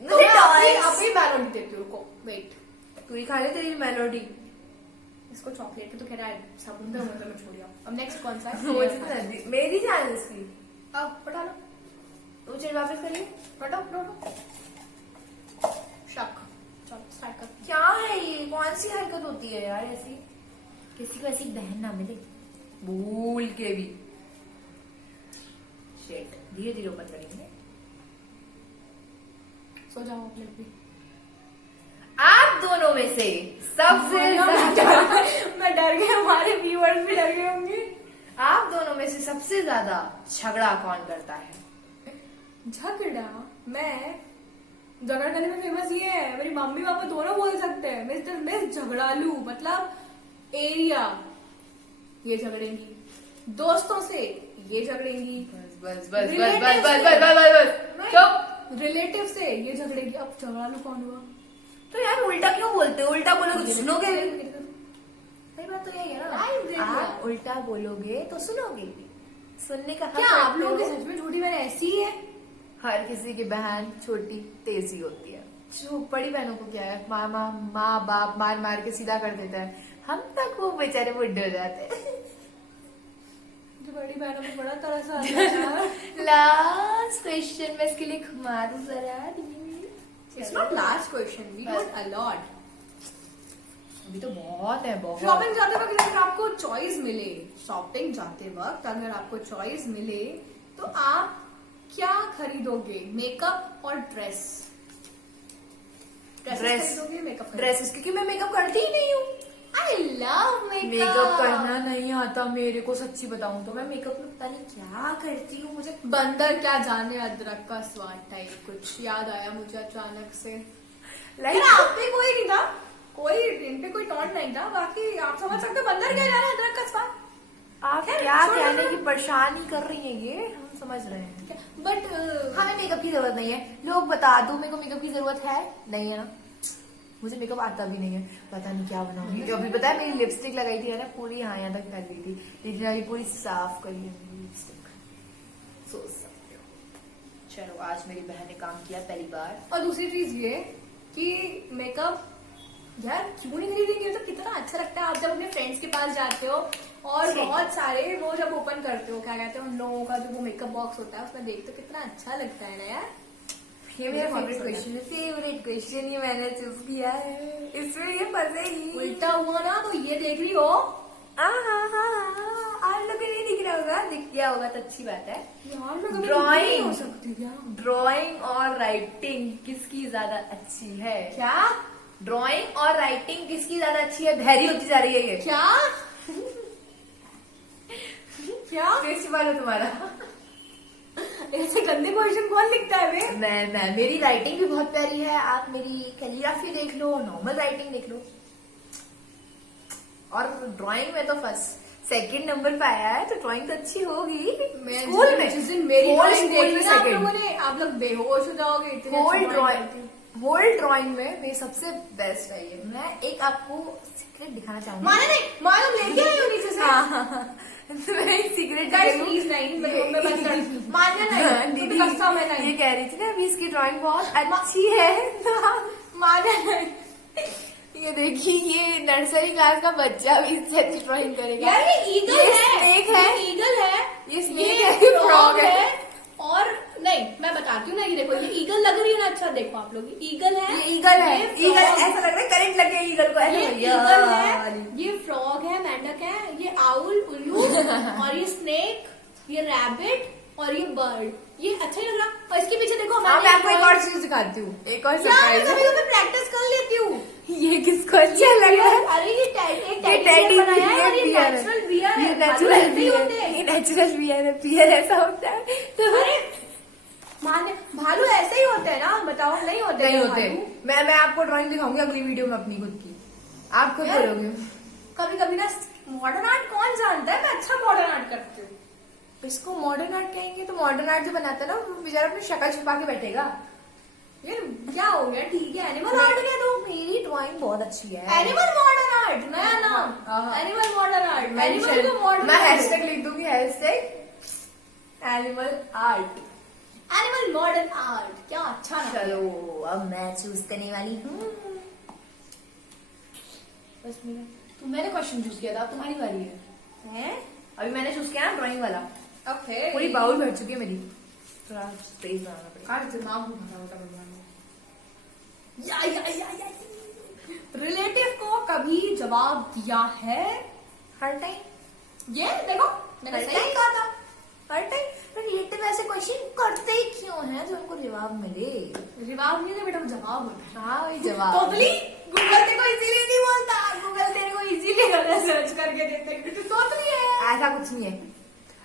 तो मैं अपनी मेलोडी देती हूँ, रुको वेट, पूरी खा ले तेरी मेलोडी। इसको चॉकलेट के तो कह रहा है समुद्र मतलब में छोड़िया। अब नेक्स्ट कौन सा है? मुझे तो नहीं- मेरी जान इसकी, अब पटा लो, तो चल वापस करिए। पटाओ शक, चलो स्टार्ट कर। क्या है ये, कौन सी हरकत होती है यार ऐसी, किसी को ऐसी बहन ना मिले भूल के भी। शेट, धीरे धीरे ओपन करेंगे। सो जाओ अपने भी। आप दोनों में से सबसे ज्यादा, मैं डर गई, हमारे व्यूअर्स भी डर गए होंगे। आप दोनों में से सबसे ज्यादा झगड़ा कौन करता है? झगड़ा, मैं झगड़ा करने में फेमस ये है, मेरी मम्मी पापा दोनों बोल सकते हैं मिस्टर मिस झगड़ालू, मतलब एरिया ये झगड़ेंगी, दोस्तों से ये झगड़ेंगी, बस बस बस बस बस बस बस बस बस चुप। रिलेटिव से ये झगड़ेगी। अब झगड़ालू कौन हुआ? तो यार उल्टा क्यों बोलते हो, उल्टा बोलोगे तो सुनोगे भी। क्या सही बात तो यही है Right, ना, yeah. आप उल्टा बोलोगे तो सुनोगे भी, सुनने का हक आप रखते लोगों की हो। सच में झूठी बहन ऐसी ही है? हर किसी की बहन छोटी तेजी होती है, जो बड़ी बहनों को क्या है, मामा माँ बाप मार मार के सीधा कर देता है, हम तक वो बेचारे बुढ़े हो जाते हैं। जो बड़ी बहनों में बड़ा तरस आता है। लास्ट क्वेश्चन में इसके लिए मारू जरा। It's not last question, we got a lot. अभी तो बहुत है, बहुत। शॉपिंग जाते वक्त अगर आपको चॉइस मिले, शॉपिंग जाते वक्त अगर आपको चॉइस मिले तो आप क्या खरीदोगे, मेकअप और ड्रेस? ड्रेस खरीदोगे, मेकअप ड्रेसेस, क्योंकि मैं मेकअप करती ही नहीं हूँ। आई लव मेकअप करना नहीं आता मेरे को, सच्ची बताऊं तो मैं मेकअप में पता नहीं क्या करती हूँ, मुझे बंदर क्या जाने अदरक का स्वाद टाइप कुछ याद आया मुझे अचानक से। लाइक आप पे कोई नहीं था, कोई इन पे कोई टॉन्ट नहीं था, बाकी आप समझ सकते हो बंदर क्या जाने अदरक का स्वाद। आप खैर, क्या छोड़ो कहने ना। की परेशानी कर रही है ये हम समझ रहे हैं। बट हमें मेकअप की जरूरत नहीं है, लोग बता दो मेरे को मेकअप की जरूरत है नहीं है ना, मुझे मेकअप आता भी नहीं है, पता नहीं क्या बनाऊंगी। अभी पता है मेरी लिपस्टिक लगाई थी ना पूरी यहाँ तक कर ली थी, लेकिन अभी पूरी साफ करी है मेरी लिपस्टिक, सोच सकते हो। चलो आज मेरी बहन ने काम किया पहली बार। और दूसरी चीज ये कि मेकअप यार क्यों नहीं खरीदेंगे, तो कितना अच्छा लगता है आप जब अपने फ्रेंड्स के पास जाते हो और ठीक। बहुत सारे वो जब ओपन करते हो, क्या कहते हैं उन लोगों का जो वो मेकअप बॉक्स होता है उसमें देखते हो कितना अच्छा लगता है ना यार। ये मेरा मुझे फेवरेट fix क्वेश्चन है, फेवरेट क्वेश्चन ये मैंने चूज किया है, इसमें ये फंसेगी। उल्टा हुआ ना तो ये देख रही हो आप लोग को नहीं दिख रहा होगा, दिख गया होगा तो अच्छी बात है। यार मैं कभी Drawing. नहीं हो सकती क्या? ड्राइंग और राइटिंग किसकी ज्यादा अच्छी है? क्या ड्राइंग और राइटिंग किसकी ज्यादा अच्छी है? धैर्य होती जा रही है ये। क्या क्या फेस छुपा लो तुम्हारा। ऐसे गंदे क्वेश्चन कौन लिखता है बे? मैं मेरी राइटिंग भी बहुत प्यारी है, आप मेरी कैलीग्राफी देख लो, नॉर्मल राइटिंग देख लो, और ड्राइंग में तो फर्स्ट सेकंड नंबर पे आया है, तो ड्राइंग तो अच्छी होगी। मैं स्कूल में जिस दिन मेरी होल ड्राइंग स्कूल में देखी ना आप second। लोगों ने, आप लोग बेहोश हो जाओगे इतनी होल अच्छी drawing ड्राइंग करती हूँ। होल ड्राइंग में मेरी सबसे बेस्ट है ये। मैं एक आपको सीक्रेट दिखाना चाहूंगी। माने नहीं, मालूम लेके आई हूँ नीचे से। मैं एक सीक्रेट Guys, please नहीं, मैं बंद कर दूँ। मानना नहीं, दीदी तो कसम है ये नहीं, कह रही थी ना अभी इसकी ड्राइंग बहुत अच्छी है। मानना नहीं। ये देखिए, ये नर्सरी क्लास का बच्चा भी इससे अच्छी ड्राइंग करेगा। यार ये ईगल ये है, snake है, ये ईगल है, ये snake ये है, ये frog frog है। है, और नहीं मैं बताती हूँ ना, ये देखो ये ईगल लग रही है ना, अच्छा देखो आप लोग, ईगल है, ये ईगल है, ये ईगल frog- ऐसा लग रहा है करंट लग गया ईगल को, ऐसे ये भैया ईगल है, वाली। ये फ्रॉग है, मेंढक है, ये आउल उल्लू और ये स्नेक, ये रैबिट और ये बर्ड। ये अच्छा ही लग रहा। और इसके पीछे देखो हाँ, मैं आपको एक और चीज दिखाती हूँ, एक और यार सरप्राइज कभी है। कभी प्रैक्टिस कर लेती हूँ। ये किसको अच्छा लग रहा है? अरे ये ये टेडी टेडी बियर बनाया है और ये बियर नेचुरल बियर ये है, नेचुरल भालू ऐसे ही बियर, होते हैं। ये नेचुरल बियर है, बियर ऐसा होता है तो अरे माने भालू ऐसे ही होते हैं ना, बताओ नहीं होते नहीं क्या होते। भालू? मैं आपको ड्राइंग दिखाऊंगी अगली वीडियो में अपनी खुद की, आप खुद यार, बोलोगे। कभी कभी ना मॉडर्न आर्ट कौन जानता है, मैं अच्छा मॉडर्न आर्ट करती हूँ। इसको मॉडर्न आर्ट कहेंगे तो मॉडर्न आर्ट जो बनाता है ना वो बेचारा अपनी शक्ल छुपा के बैठेगा। ये क्या हो गया, ठीक है एनिमल आर्ट कह दो। मेरी ड्राइंग बहुत अच्छी है। एनिमल मॉडर्न आर्ट नया हाँ। नाम, एनिमल मॉडर्न आर्ट, एनिमल को मॉडर्न, मैं हैशटैग लिख दूंगी, hashtag animal art. Animal modern art, क्या अच्छा नाम है। चलो अब मैं चूज करने वाली हूँ। बस तो मैंने क्वेश्चन चूज किया था, अब तुम्हारी बारी है। अभी मैंने चूज किया ना ड्राइंग वाला, ओके पूरी बाउल भर चुकी है मेरी, थोड़ा तेज बनाना पड़ेगा। कार दिमाग को भरा होता भगवान ने। या रिलेटिव को कभी जवाब दिया है? हर टाइम, ये देखो मैंने हर सही टाइम कहा था। हर टाइम रिलेटिव ऐसे क्वेश्चन करते ही क्यों हैं जो उनको जवाब मिले। जवाब नहीं दे बेटा, वो जवाब होता है। हाँ वही जवाब। तोतली, गूगल तेरे को इजीली नहीं बोलता, गूगल तेरे को इजीली सर्च करके देता है कि तू तोतली है। ऐसा कुछ नहीं है।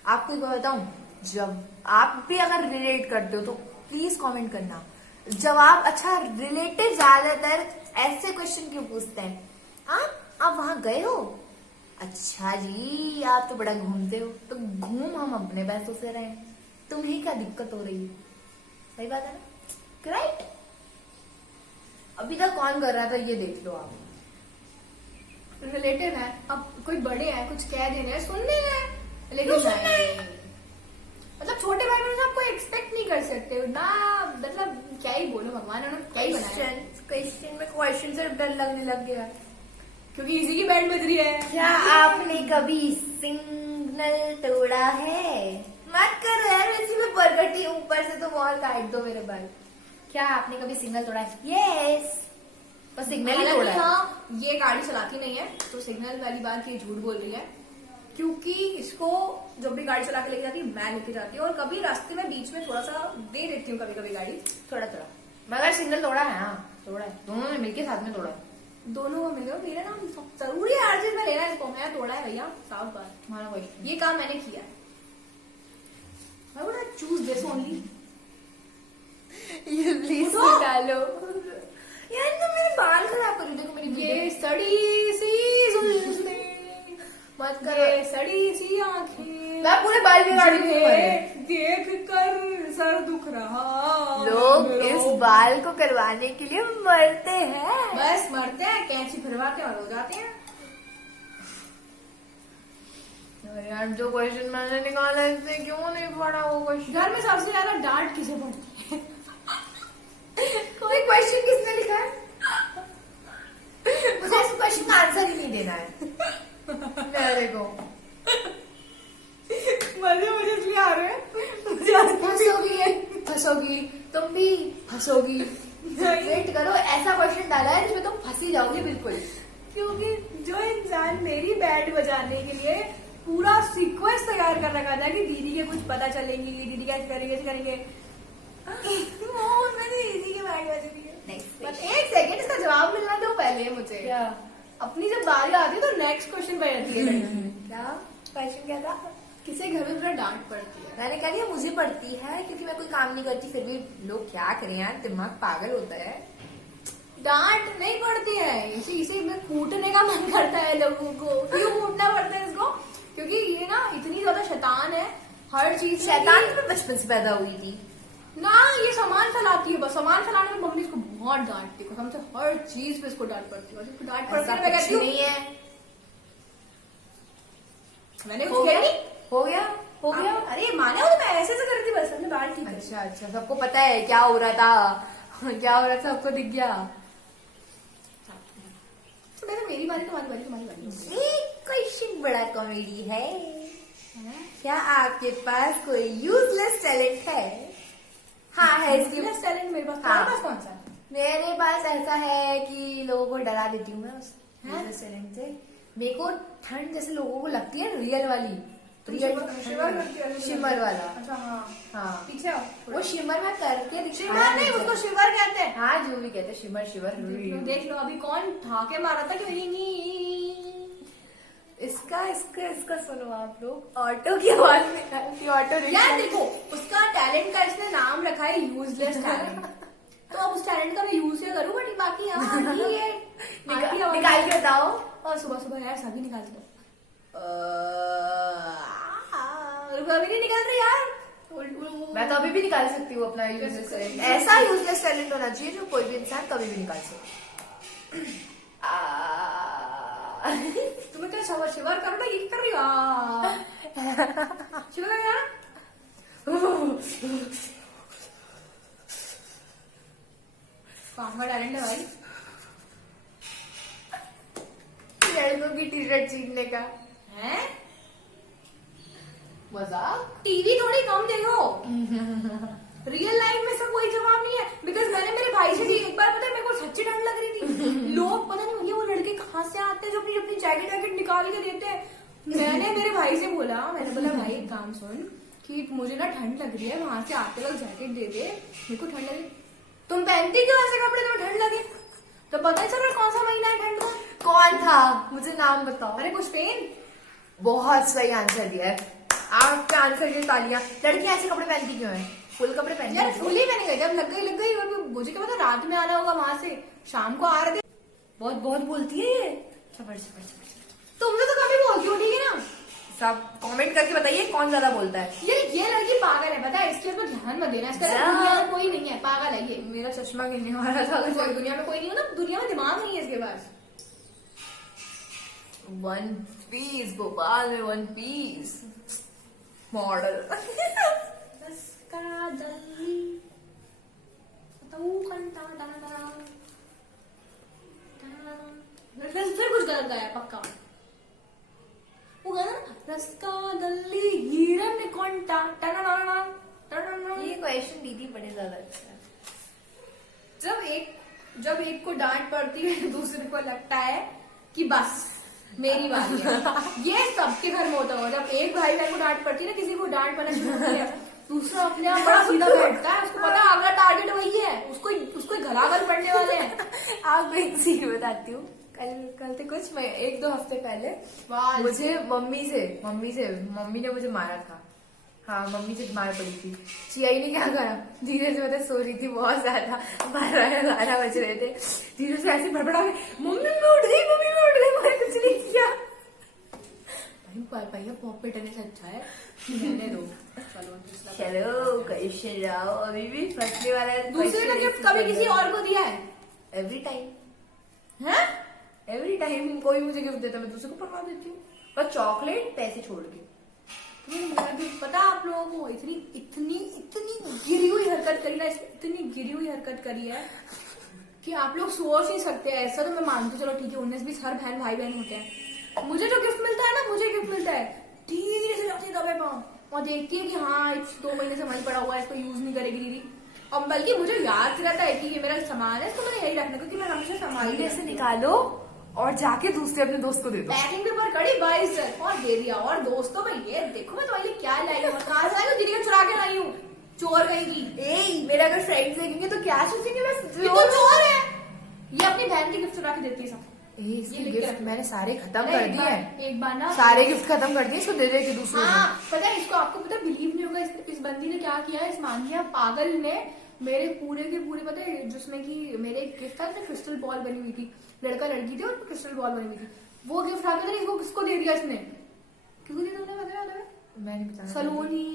आपको एक बात बताऊं, जब आप भी अगर रिलेट करते हो तो प्लीज कमेंट करना। जवाब अच्छा, रिलेटिव ज्यादातर ऐसे क्वेश्चन क्यों पूछते हैं, आप वहां गए हो, अच्छा जी आप तो बड़ा घूमते हो, तो घूम हम अपने पैसों से रहे, तुम्हें क्या दिक्कत हो रही है। सही बात है ना, राइट। अभी तक कौन कर रहा था ये देख लो आप। रिलेटिव है, अब कोई बड़े हैं कुछ कह देने हैं, सुन लेना है, लेकिन क्यों सुनना है? नहीं, मतलब छोटे भाई बहनों से आप कोई एक्सपेक्ट नहीं कर सकते ना, मतलब क्या ही बोलो, भगवान ने उन्हें क्या ही बनाया है। क्वेश्चन में क्वेश्चन से डर लगने लग गया। क्योंकि इजी की बैंड बज रही है। क्या आपने कभी सिग्नल तोड़ा है? मत करो यार, वैसे मैं बरगटी ऊपर से तो वॉल काट दो मेरे बाल। क्या आपने कभी सिग्नल तोड़ा है? यस, बस सिग्नल ही तोड़ा है। हाँ, ये गाड़ी चलाती नहीं है तो सिग्नल वाली बात ये झूठ बोल रही है, क्योंकि इसको जब भी गाड़ी चला के लेके जाती है मैं लेके जाती हूँ, और कभी रास्ते में बीच में थोड़ा सा दे देती हूँ कभी कभी गाड़ी, थोड़ा थोड़ा, मगर सिग्नल तोड़ा है। हाँ तोड़ा है, दोनों ने मिलके साथ में तोड़ा है। दोनों को मिले। मेरा नाम जरूरी है हर चीज में लेना है इसको, मैं तोड़ा है भैया, साफ बात, हमारा क्वेश्चन ये काम मैंने किया है। मैं बोला चूज दिस ओनली। ये प्लीज उठो। डालो यार, तो मेरे बाल खराब कर रही, देखो मेरी ये वीडियो। सड़ी सी जुल्फे, मत करो, ये सड़ी सी आंखें, मैं पूरे बाल की गाड़ी में देख कर सर दुख रहा। लोग इस बाल को करवाने के लिए मरते हैं। बस मरते हैं, कैंची फिरवा के और हो जाते हैं। यार जो क्वेश्चन मैंने निकाला इससे क्यों नहीं पढ़ा वो क्वेश्चन? घर में सबसे ज्यादा डांट किसे पड़ती है? कोई क्वेश्चन किसने लिखा है? मुझे इस क्वेश्चन का आंसर ही नहीं देना है मेरे को। मजे मुझे इसलिए आ रहे हैं, मुझे फंसोगी, फंसोगी, तुम भी फंसोगी। वेट करो, ऐसा क्वेश्चन डाला है जिसमें तुम फंसी जाओगी बिल्कुल। क्योंकि जो इंसान मेरी बैंड बजाने के लिए पूरा सीक्वेंस तैयार कर रखा था कि दीदी के कुछ पता चलेंगी, दीदी कैसे करेंगे, वो मैंने दीदी के बैंड बज रही है। बट एक सेकंड, इसका जवाब मिलना दो पहले मुझे। क्या अपनी जब बारी आती है तो नेक्स्ट क्वेश्चन पे रहती है लड़की। क्या क्वेश्चन क्या था? किसे घर में पूरा डांट पड़ती है? मैंने कहा दिया मुझे पड़ती है क्योंकि मैं कोई काम नहीं करती, फिर भी लोग क्या करें यार, दिमाग पागल होता है। डांट नहीं पड़ती है, इसे में कूटने का मन करता है लोगों को। क्यों कूटना पड़ता है इसको? क्योंकि ये ना इतनी ज्यादा शैतान है हर चीज में शैतान कि- तो मैं बचपन से पैदा हुई थी। ना ये सामान फैलाती है, बस सामान फैलाने में मम्मी इसको बहुत डांटती है, हमसे हर चीज पे इसको डांट पड़ती है। इसको डांट पड़ती ऐसा है, मैं कुछ कहती हूँ नहीं है। मैंने हो कुछ गया, किया नहीं। हो गया, हो गया। अरे माने हो तो मैं ऐसे से करती, बस हमने डांट की। अच्छा अच्छा, सबको पता है क्या हो रहा था, क्या हो रहा था सबको दिख गया। तो मैं तो मेरी बारी, तुम्हारी बारी, तुम्हारी बारी। एक क्वेश्चन बड़ा कॉमेडी है। क्या आपके पास कोई यूजलेस टैलेंट है? हाँ है इसकी। यूजलेस टैलेंट मेरे पास, हाँ। तुम्हारे पास कौन सा है? मेरे पास ऐसा है कि लोगों को डरा देती हूँ मैं उस हैं? यूजलेस टैलेंट से। मेरे को ठंड जैसे लोगों को लगती है रियल वाली, तुम रियल शिवर करती हो? शिमर वाला। अच्छा हाँ, हाँ पीछे आओ। वो शिमर में करके दिखाया शिमर नहीं, उसको शिवर कहते हैं। हाँ जो भी कहते हैं शिमर शिवर। देख लो अभी कौन ठाके मारा था कि मेरी नी। इसका इसका इसका सुनो आप लोग, ऑटो की आवाज निकालती, ऑटो यार देखो, उसका टैलेंट का इसने नाम रखा है यूजलेस टैलेंट, तो अब उस टैलेंट का मैं यूज क्या करूँ, बट बाकी हाँ ठीक है। निकाल के बताओ। और सुबह सुबह यार सभी निकाल दो। रुको, अभी नहीं निकल रही यार। मैं तो अभी भी निकाल सकती हूँ अपना यूजलेस टैलेंट। ऐसा यूजलेस टैलेंट होना चाहिए जो कोई भी इंसान कभी भी निकाल सके। तुम्हें क्या शिवर शिवर करो ना, ये कर रही हो शिवर कर यार। कौन का टैलेंट है भाई? लड़कों की टी शर्ट छीनने का हैं? मजाक। टीवी थोड़ी कम देखो। रियल लाइफ में इसका कोई जवाब नहीं है, बिकॉज मैंने मेरे भाई से भी एक बार, पता है मेरे को सच्ची ठंड लग रही थी, लोग पता नहीं भैया वो लड़के कहाँ से आते हैं जो अपनी अपनी जैकेट वैकेट निकाल के देते हैं। मैंने मेरे भाई से बोला, मैंने बोला भाई एक काम सुन कि मुझे ना ठंड लग रही है, वहां से आते लोग जैकेट दे दे, मेरे को ठंड लगे। तुम पहनती क्यों ऐसे कपड़े, तुम्हें ठंड लगे? तो पता है सर कौन सा महीना है ठंड का? कौन था मुझे नाम बताओ। अरे पुष्पेन। बहुत सही आंसर दिया है आपके आंसर की तालियां। लड़कियां ऐसे कपड़े पहनती क्यों है? फुल कपड़े पहनती यार हैं। फुल ही मैंने गई, जब लग गई और मुझे क्या पता रात में आना होगा वहां से, शाम को आ रहे थे। बहुत बहुत बोलती है ये। छपड़ छपड़ छपड़। तुमसे तो कभी बोलती हो, ठीक है ना? सब कमेंट करके बताइए कौन ज्यादा बोलता है। ये लड़की पागल है, पता है, इसके ऊपर ध्यान मत देना, इसका जा। दुनिया में कोई नहीं है, पागल है ये। मेरा चश्मा गिरने वाला था। कोई दुनिया में कोई नहीं है ना, दुनिया में दिमाग नहीं है इसके पास। वन पीस भोपाल में, वन पीस मॉडल। फिर कुछ गलत गाया पक्का। वो गाना ना, रस्का दल्ली हीरन ने कौंटा टननननन, टनननन। ये क्वेश्चन दीदी बड़े ज्यादा अच्छा है। जब एक को डांट पड़ती है दूसरे को लगता है कि बस मेरी बारी है। ये सबके घर में होता होगा, जब एक भाई बहन को डांट पड़ती है ना, किसी को डांट पड़ना शुरू होती है, दूसरा अपने आप बड़ा सीधा बैठता है, उसको पता है अगला टारगेट वही है, उसको घराघर पड़ने वाले हैं। आपको एक सीख बताती हूँ। कल थे कुछ मैं 1-2 हफ्ते पहले मुझे मम्मी ने मुझे मारा था। हाँ मम्मी से मार पड़ी थी। चियाई ने क्या करा, धीरे से मतलब सो रही थी बहुत ज्यादा, 12 बज रहे थे, धीरे से ऐसे भड़बड़ा गई, मम्मी मैं उठ गई, मैंने कुछ नहीं किया। भाई भैया पॉपेट आने से अच्छा है रहने दो। चलो क्वेश्चन जाओ, अभी भी फंसने वाला है। दूसरे ने गिफ्ट कभी किसी और को दिया है? एवरी टाइम हैं? एवरी टाइम कोई मुझे गिफ्ट देता है मैं दूसरे को पकड़ा देती हूँ, पर चॉकलेट पैसे छोड़ के। पता आप लोगों को इतनी इतनी इतनी गिरी हुई हरकत करी ना, इतनी गिरी हुई हरकत करी है कि आप लोग सोच नहीं सकते। ऐसा तो मैं मानती हूँ, चलो ठीक है 19-20 हर बहन भाई बहन होते हैं। मुझे जो गिफ्ट मिलता है ना, मुझे गिफ्ट मिलता है धीरे धीरे से जाती दबे पाऊँ और देखती है कि हाँ 2 महीने से वहीं पड़ा हुआ है, इसको यूज नहीं करेगी दीदी। और बल्कि मुझे याद रहता है कि ये मेरा सामान है, इसको मैंने यही रखना, क्योंकि मैं हमेशा संभाल धीरे से निकालो और जाके दूसरे अपने दोस्त को दे दो। पैकिंग पेपर कड़ी 22 और दे दिया। और दोस्तों में ये देखो मैं तुम्हारे लिए क्या लाई हूँ, कहाँ से लाई हूँ, दीदी का चुरा के लाई हूँ, चोर कहेगी। मेरा अगर फ्रेंड्स देखेंगे तो क्या सोचेंगे, मैं ये तो चोर है, ये अपनी बहन की गिफ्ट चुरा के देती है सब। ये गिफ्ट मैंने सारे खत्म कर दिए, एक बार ना सारे गिफ्ट खत्म कर दिए, इसको दे देगी दूसरे हाँ पता है इसको, आपको पता बिलीव नहीं होगा, इस बंदी ने क्या किया, इस मानिया पागल ने मेरे पूरे के पूरे, पता है जिसमें कि मेरे एक गिफ्ट था, क्रिस्टल बॉल बनी हुई थी, लड़का लड़की थी और क्रिस्टल बॉल बनी हुई थी, वो गिफ्ट आके था, इसको किसको दे दिया इसने, क्योंकि दिया तुमने बताया था? मैंने बताया सलोनी,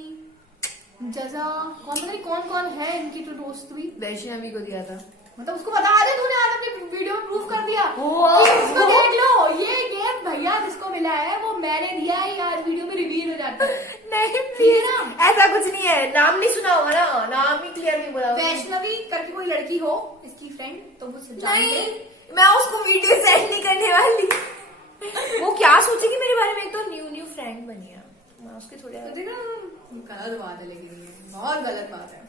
जजा, कौन पता नहीं कौन कौन है इनकी तो दोस्त भी, वैष्णवी को दिया था। मतलब उसको बता दे, तूने आज अपनी वीडियो में प्रूफ कर दिया। ओह। इसको देख लो, ये गिफ्ट भैया जिसको मिला है वो मैंने दिया है, आज वीडियो में रिवील हो जाता है। नहीं प्लीज ऐसा कुछ नहीं है, नाम नहीं सुना होगा ना, नाम ही क्लियर नहीं बोला। वैष्णवी करके कोई लड़की हो इसकी फ्रेंड, तो वो नहीं, मैं उसको वीडियो सेंड नहीं करने वाली। वो क्या सोचेगी मेरे बारे में, एक तो न्यू फ्रेंड बनी है, मैं उसके थोड़े गलत बात है, लेकिन ये बहुत गलत बात है।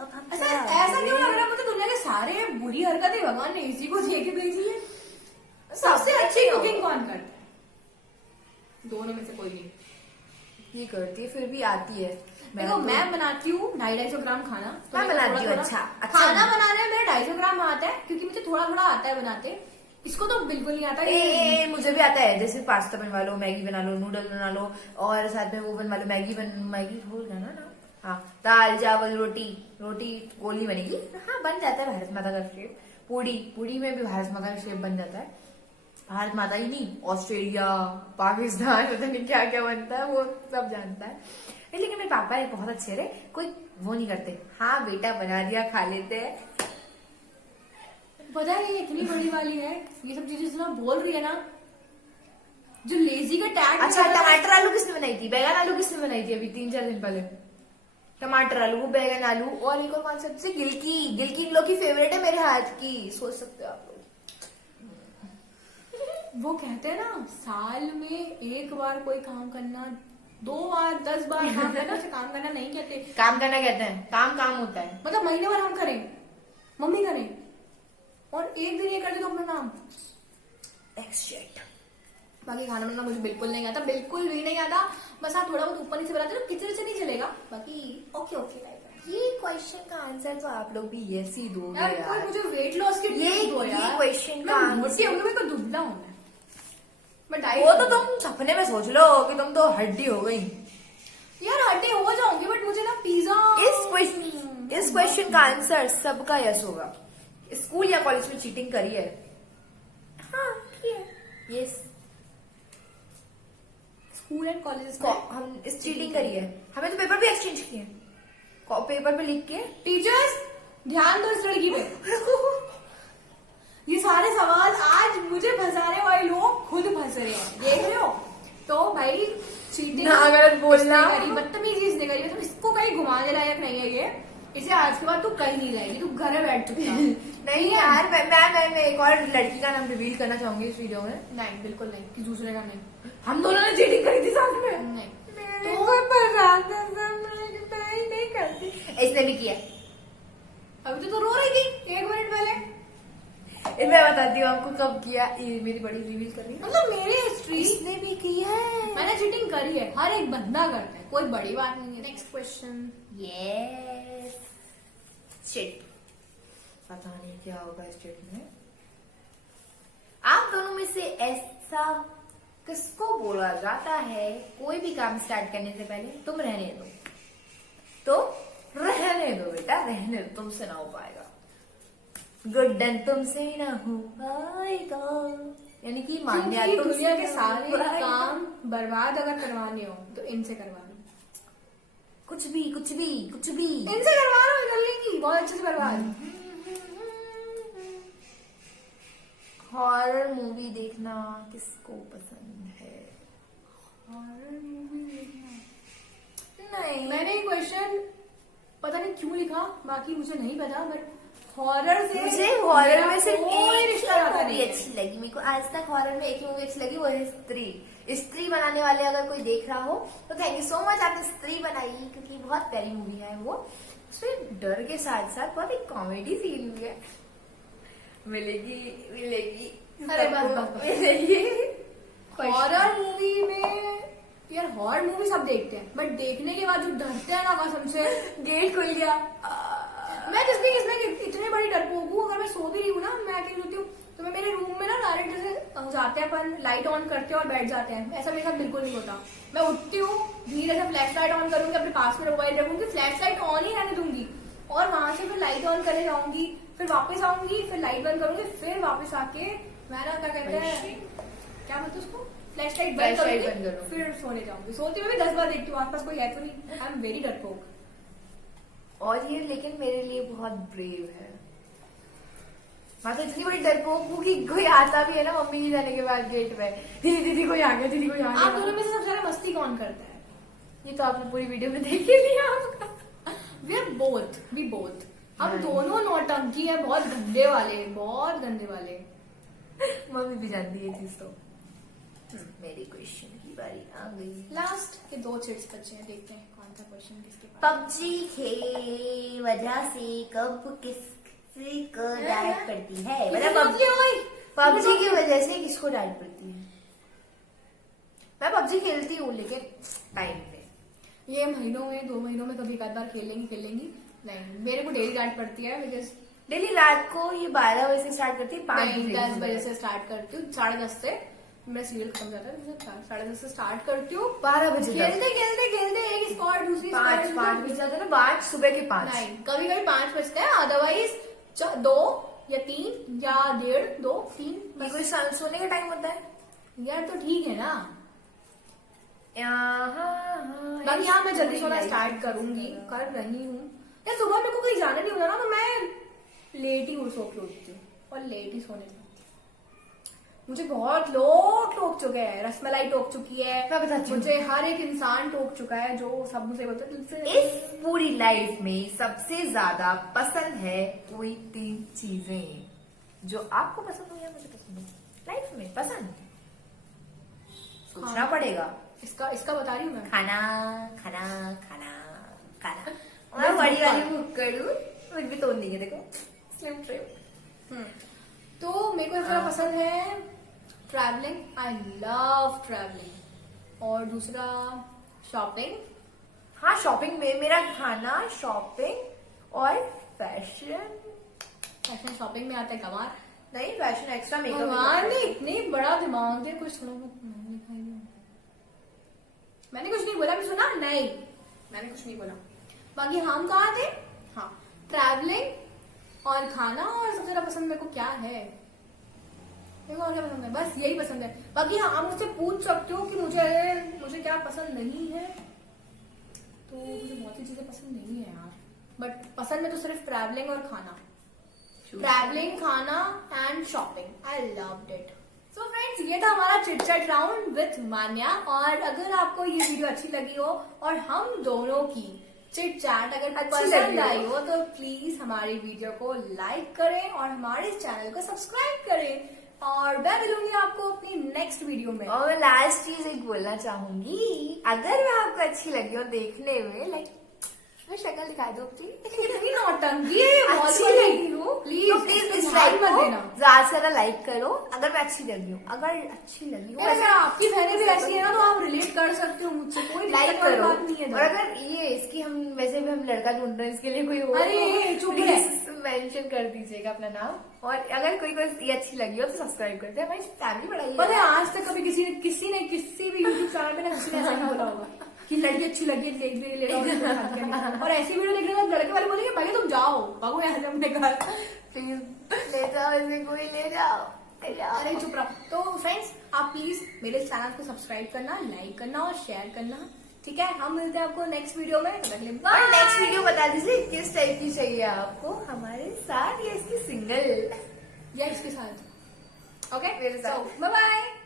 अब हम ऐसा क्यों लग रहा है मुझे दुनिया के सारे बुरी हरकतें भगवान ने इसी को दे के भेजी है? सबसे अच्छी कुकिंग कौन करता है? दोनों में से कोई नहीं। ये करती है फिर भी आती है। देखो मैं बनाती हूँ 250 ग्राम खाना। तो मैं मेरे को बनाती हूँ। थोड़ा- अच्छा खाना बनाने में मेरा 250 ग्राम आता है क्योंकि मुझे थोड़ा थोड़ा आता है बनाते। इसको तो बिल्कुल नहीं आता। ए, मुझे भी आता है। जैसे पास्ता बनवा लो, मैगी बना लो, नूडल बना लो, और साथ में वो बनवा लो मैगी हो गया ना। हाँ, दाल चावल रोटी गोली बनेगी। हाँ, बन जाता है भारत माता का शेप। पूड़ी में भी भारत माता का शेप बन जाता है। भारत माता ही नहीं, ऑस्ट्रेलिया, पाकिस्तान, पता नहीं क्या क्या बनता है, वो सब जानता है। लेकिन मेरे पापा एक बहुत अच्छे रहे, कोई वो नहीं करते। हाँ बेटा बना दिया, खा लेते हैं। पता है ये इतनी बड़ी वाली है, ये सब चीजें सुना बोल रही है ना, जो लेजी का टैग। अच्छा, टमाटर आलू किसने बनाई थी? बैगन आलू किसने बनाई थी? अभी 3-4 दिन पहले टमाटर आलू, बैगन आलू, और एक और कौन सा से गिलकी इन लोग की फेवरेट है मेरे हाथ की। सोच सकते हो आप लोग। वो कहते हैं ना, साल में एक बार कोई काम करना, 2 बार 10 बार काम करना, उसे काम करना नहीं कहते। काम करना कहते हैं, काम होता है। मतलब महीने भर हम करें, मम्मी करें, और एक दिन ये कर दे तो अपना नाम एक्सजेक्ट। बाकी खाना बनाना मुझे बिल्कुल नहीं आता, बिल्कुल भी नहीं आता। बस आप थोड़ा बहुत ऊपर नीचे बनाते हो, किचन से नहीं चलेगा, बाकी ओके टाइप है। ये क्वेश्चन का आंसर तो आप लोग भी यस ही दोगे यार। कोई मुझे वेट लॉस के ये दो यार। क्वेश्चन का मोटी होगी, मेरे को दुबला होना है। मैं डाइट वो तो तुम सपने में सोच लो कि तुम तो हड्डी हो गई। यार हड्डी हो जाऊंगी, बट मुझे ना पिज्जा। इस क्वेश्चन का आंसर सबका यस होगा। स्कूल या कॉलेज में चीटिंग करी है? हाँ, की है। यस। स्कूल एंड कॉलेज हम इस चीटिंग करी है। हमें तो पेपर भी एक्सचेंज किए, पेपर पे लिख के। टीचर्स ध्यान दो इस लड़की पे। ये सारे सवाल आज मुझे फंसाने वाले लोग खुद फंस रहे हैं, देख रहे हो? तो भाई चीटिंग ना गलत बोलना, बदतमीजी इसने करी, मतलब इसको कहीं घुमाने लायक नहीं है ये। इसे आज के बाद तू कहीं नहीं जाएगी, तू घर में बैठ चुकी है। नहीं यार, मैं एक और लड़की का नाम रिवील करना चाहूंगी इस वीडियो में। नहीं, बिल्कुल नहीं, कि दूसरे का नहीं। हम दोनों ने चीटिंग करी थी साथ में। नहीं नहीं करती। इसने भी किया। अभी तो रो रही थी 1 मिनट पहले। मैं बताती हूँ आपको कब किया। ये मेरी बड़ी रिवील कर रही है। मतलब मेरी हिस्ट्री इसने भी की है। मैंने चीटिंग करी है, हर एक बंदा करता है, कोई बड़ी बात नहीं है। Next question. यस। शिट, पता नहीं क्या होगा इस शिट में। आप दोनों में से ऐसा किसको बोला जाता है कोई भी काम स्टार्ट करने से पहले तुम रहने दो, तो रहने दो बेटा, रहने दो, तुमसे ना हो पाएगा। गुड डन, तुमसे ही ना हो पाएगा। यानी कि मान्या दुनिया के सारे काम बर्बाद अगर करवाने हो तो इनसे करवा लो। कुछ भी इनसे करवा लो, कर लेंगी बहुत अच्छे से बर्बाद। हॉरर मूवी देखना किसको पसंद है? हॉरर मूवी देखना नहीं, मैंने ये क्वेश्चन पता नहीं क्यों लिखा, बाकी मुझे नहीं पता, बट हॉरर से मुझे हॉरर में सिर्फ कोई एक रिश्ता नाता मूवी नहीं है। अच्छी लगी। मेरे को आज तक हॉरर में एक ही मूवी अच्छी लगी, वो है स्त्री बनाने वाले अगर कोई देख रहा हो तो थैंक यू सो मच, आपने स्त्री बनाई, क्योंकि बहुत प्यारी मूवी है वो। उसमें डर के साथ साथ बहुत एक कॉमेडी सीन भी है। मिलेगी अरे बस मिलेगी। हॉरर मूवी में यार, हॉरर मूवी सब देखते हैं, बट देखने के बाद जो डरते हैं ना, कसम से गेट खुल गया। मैं जिसमें इतने बड़ी डरपोक हूँ, अगर मैं सो भी रही हूँ ना, मैं अकेली होती हूँ, तो मैं मेरे रूम में ना डायरेक्ट जैसे जाते हैं अपन, लाइट ऑन करते हैं और बैठ जाते हैं। ऐसा मेरे साथ बिल्कुल नहीं होता। मैं उठती हूँ, धीरे से फ्लैश लाइट ऑन करूंगी, अपने पास में मोबाइल रखूंगी, फ्लैश लाइट ऑन ही रहने दूंगी, और वहां से फिर लाइट ऑन करने जाऊंगी, फिर वापस आऊंगी, फिर लाइट बंद करूंगी, फिर वापस आके मैं ना क्या कहते हैं, क्या बोलते उसको, फ्लैश लाइट बंद करूंगी, फिर सोने जाऊंगी। सोती मैं भी 10 बार देखती हूँ, आसपास कोई है तो नहीं। आई एम वेरी डरपोक। और ये लेकिन मेरे लिए बहुत ब्रेव है। मैं तो इतनी बड़ी डरपोक हूँ कि कोई आता भी है ना मम्मी के जाने के बाद गेट पे, दीदी कोई आ गया, दीदी कोई आ गया। आप दोनों में से सबसे ज्यादा मस्ती कौन करता है? ये तो आपने पूरी वीडियो में देख ही लिया होगा। वी आर बोथ हम दोनों नौटंकी है, बहुत गंदे वाले, बहुत गंदे वाले। मम्मी भी जानती है ये चीज तो। मेरी क्वेश्चन की बारी आ गई। लास्ट के 2 चिट्स बचे हैं, देखते हैं कौन सा क्वेश्चन किसके पास। पबजी के वजह से कब किसी को डांट पड़ती है? मतलब पबजी की वजह से किसको डांट पड़ती है? मैं पबजी खेलती हूँ लेकिन टाइम पे, ये महीनों में 2 महीनों में कभी एक आध बार खेलेंगी नहीं, मेरे को डेली डांट पड़ती है बिकॉज डेली रात को ये 12 बजे से स्टार्ट करती है, 10 बजे से स्टार्ट करती हूँ, 10:30 से मेरा सीरियल खत्म जाता है, 10:30 से स्टार्ट करती हूँ, 12 बजे खेलते एक स्क्वाड दूसरी 5 बज जाते हैं ना, 5 सुबह के 5 नहीं, कभी 5 बजते हैं, अदरवाइज 2 या 3 या 1:30 2 3 ये कोई सोने का टाइम होता है यार, तो ठीक है ना। हाँ, बाकी यहाँ मैं जल्दी सोना स्टार्ट करूंगी, कर रही हूँ यार। सुबह मेरे को कहीं जाना नहीं होता ना, तो मैं लेट ही सो के उठती हूँ और लेट ही सोने लगती हूँ। मुझे बहुत लोग टोक चुके हैं, रसमलाई टोक चुकी है, मैं बताती हूँ। मुझे हर एक इंसान टोक चुका है, जो सब मुझे बोलते हैं तुमसे इस पूरी लाइफ में सबसे ज्यादा पसंद है कोई 3 चीजें जो आपको पसंद हो या मुझे पसंद हो लाइफ में पसंद। सोचना पड़ेगा। इसका बता रही हूँ मैं। खाना खाना खाना खाना। मैं बड़ी वाली बुक करूँ, मुझे भी तोड़ नहीं है, देखो स्लिम ट्रिम। तो मेरे को एक थोड़ा पसंद है ट्रैवलिंग, आई लव ट्रैवलिंग, और दूसरा शॉपिंग। हाँ, शॉपिंग में मेरा खाना, शॉपिंग और फैशन शॉपिंग में आता है कमार, नहीं, फैशन एक्स्ट्रा मेकअप। भगवान ने इतनी बड़ा दिमाग दे, कुछ थोड़ा बहुत लिखा ही नहीं। मैंने कुछ नहीं बोला, भी सुना नहीं, मैंने कुछ नहीं बोला। बाकी हम कहाँ थे? हाँ, ट्रैवलिंग और खाना, और सबसे ज्यादा पसंद मेरे को क्या है, मेरे को और क्या पसंद है, बस यही पसंद है। बाकी हाँ, आप मुझसे पूछ सकते हो कि मुझे क्या पसंद नहीं है, तो मुझे बहुत सी चीजें पसंद नहीं है यार, बट पसंद है तो सिर्फ ट्रैवलिंग और खाना। ट्रैवलिंग, खाना and shopping, I loved it. So friends, ये था हमारा चिट चैट राउंड विथ मान्या, और अगर आपको ये वीडियो अच्छी लगी हो और हम दोनों की चिट चैट अगर पसंद आई हो, तो प्लीज हमारी वीडियो को लाइक करें और हमारे चैनल को सब्सक्राइब करें, और मैं मिलूंगी आपको अपनी नेक्स्ट वीडियो में। और लास्ट चीज एक बोलना चाहूंगी, अगर मैं आपको अच्छी लगी हो देखने में, लाइक मैं शक्ल दिखा दो इतनी नौटंकी है, अच्छी लगी हो प्लीज डिसलाइक मत मत देना। ज्यादा से ज्यादा लाइक करो अगर मैं अच्छी लगी हूँ। अगर अच्छी लगी हो, अगर आपकी बहनें भी ऐसी है ना, तो आप रिलेट कर सकते हो मुझसे, कोई लाइक दिक्कत वाली करो। बात नहीं है। और अगर ये इसकी हम वैसे भी हम लड़का ढूंढ रहे हैं, इसके लिए कोई हो अरे, चुप रहे। मेंशन कर दीजिएगा अपना नाम, और अगर कोई ये अच्छी लगी हो तो सब्सक्राइब करते हैं। हमारी फैमिली बढ़ाइए। पता है, आज तक कभी किसी ने किसी भी यूट्यूब चैनल पे ना किसी ने ऐसा नहीं बोला होगा कि लड़की अच्छी लगी है, ले लो। और ऐसी वीडियो देखने में लड़के वाले बोलेंगे पहले तुम जाओ, भागो यहाँ से अपने घर, प्लीज ले जाओ, ऐसे कोई ले जाओ। अरे चुप रहो। तो फ्रेंड्स, आप प्लीज मेरे चैनल को सब्सक्राइब करना, लाइक करना और शेयर करना, ठीक है? हम मिलते हैं आपको नेक्स्ट वीडियो में। और नेक्स्ट वीडियो बता दीजिए किस टाइप की चाहिए आपको, हमारे साथ या इसकी सिंगल या इसके साथ। ओके, मेरे साथ। Bye bye.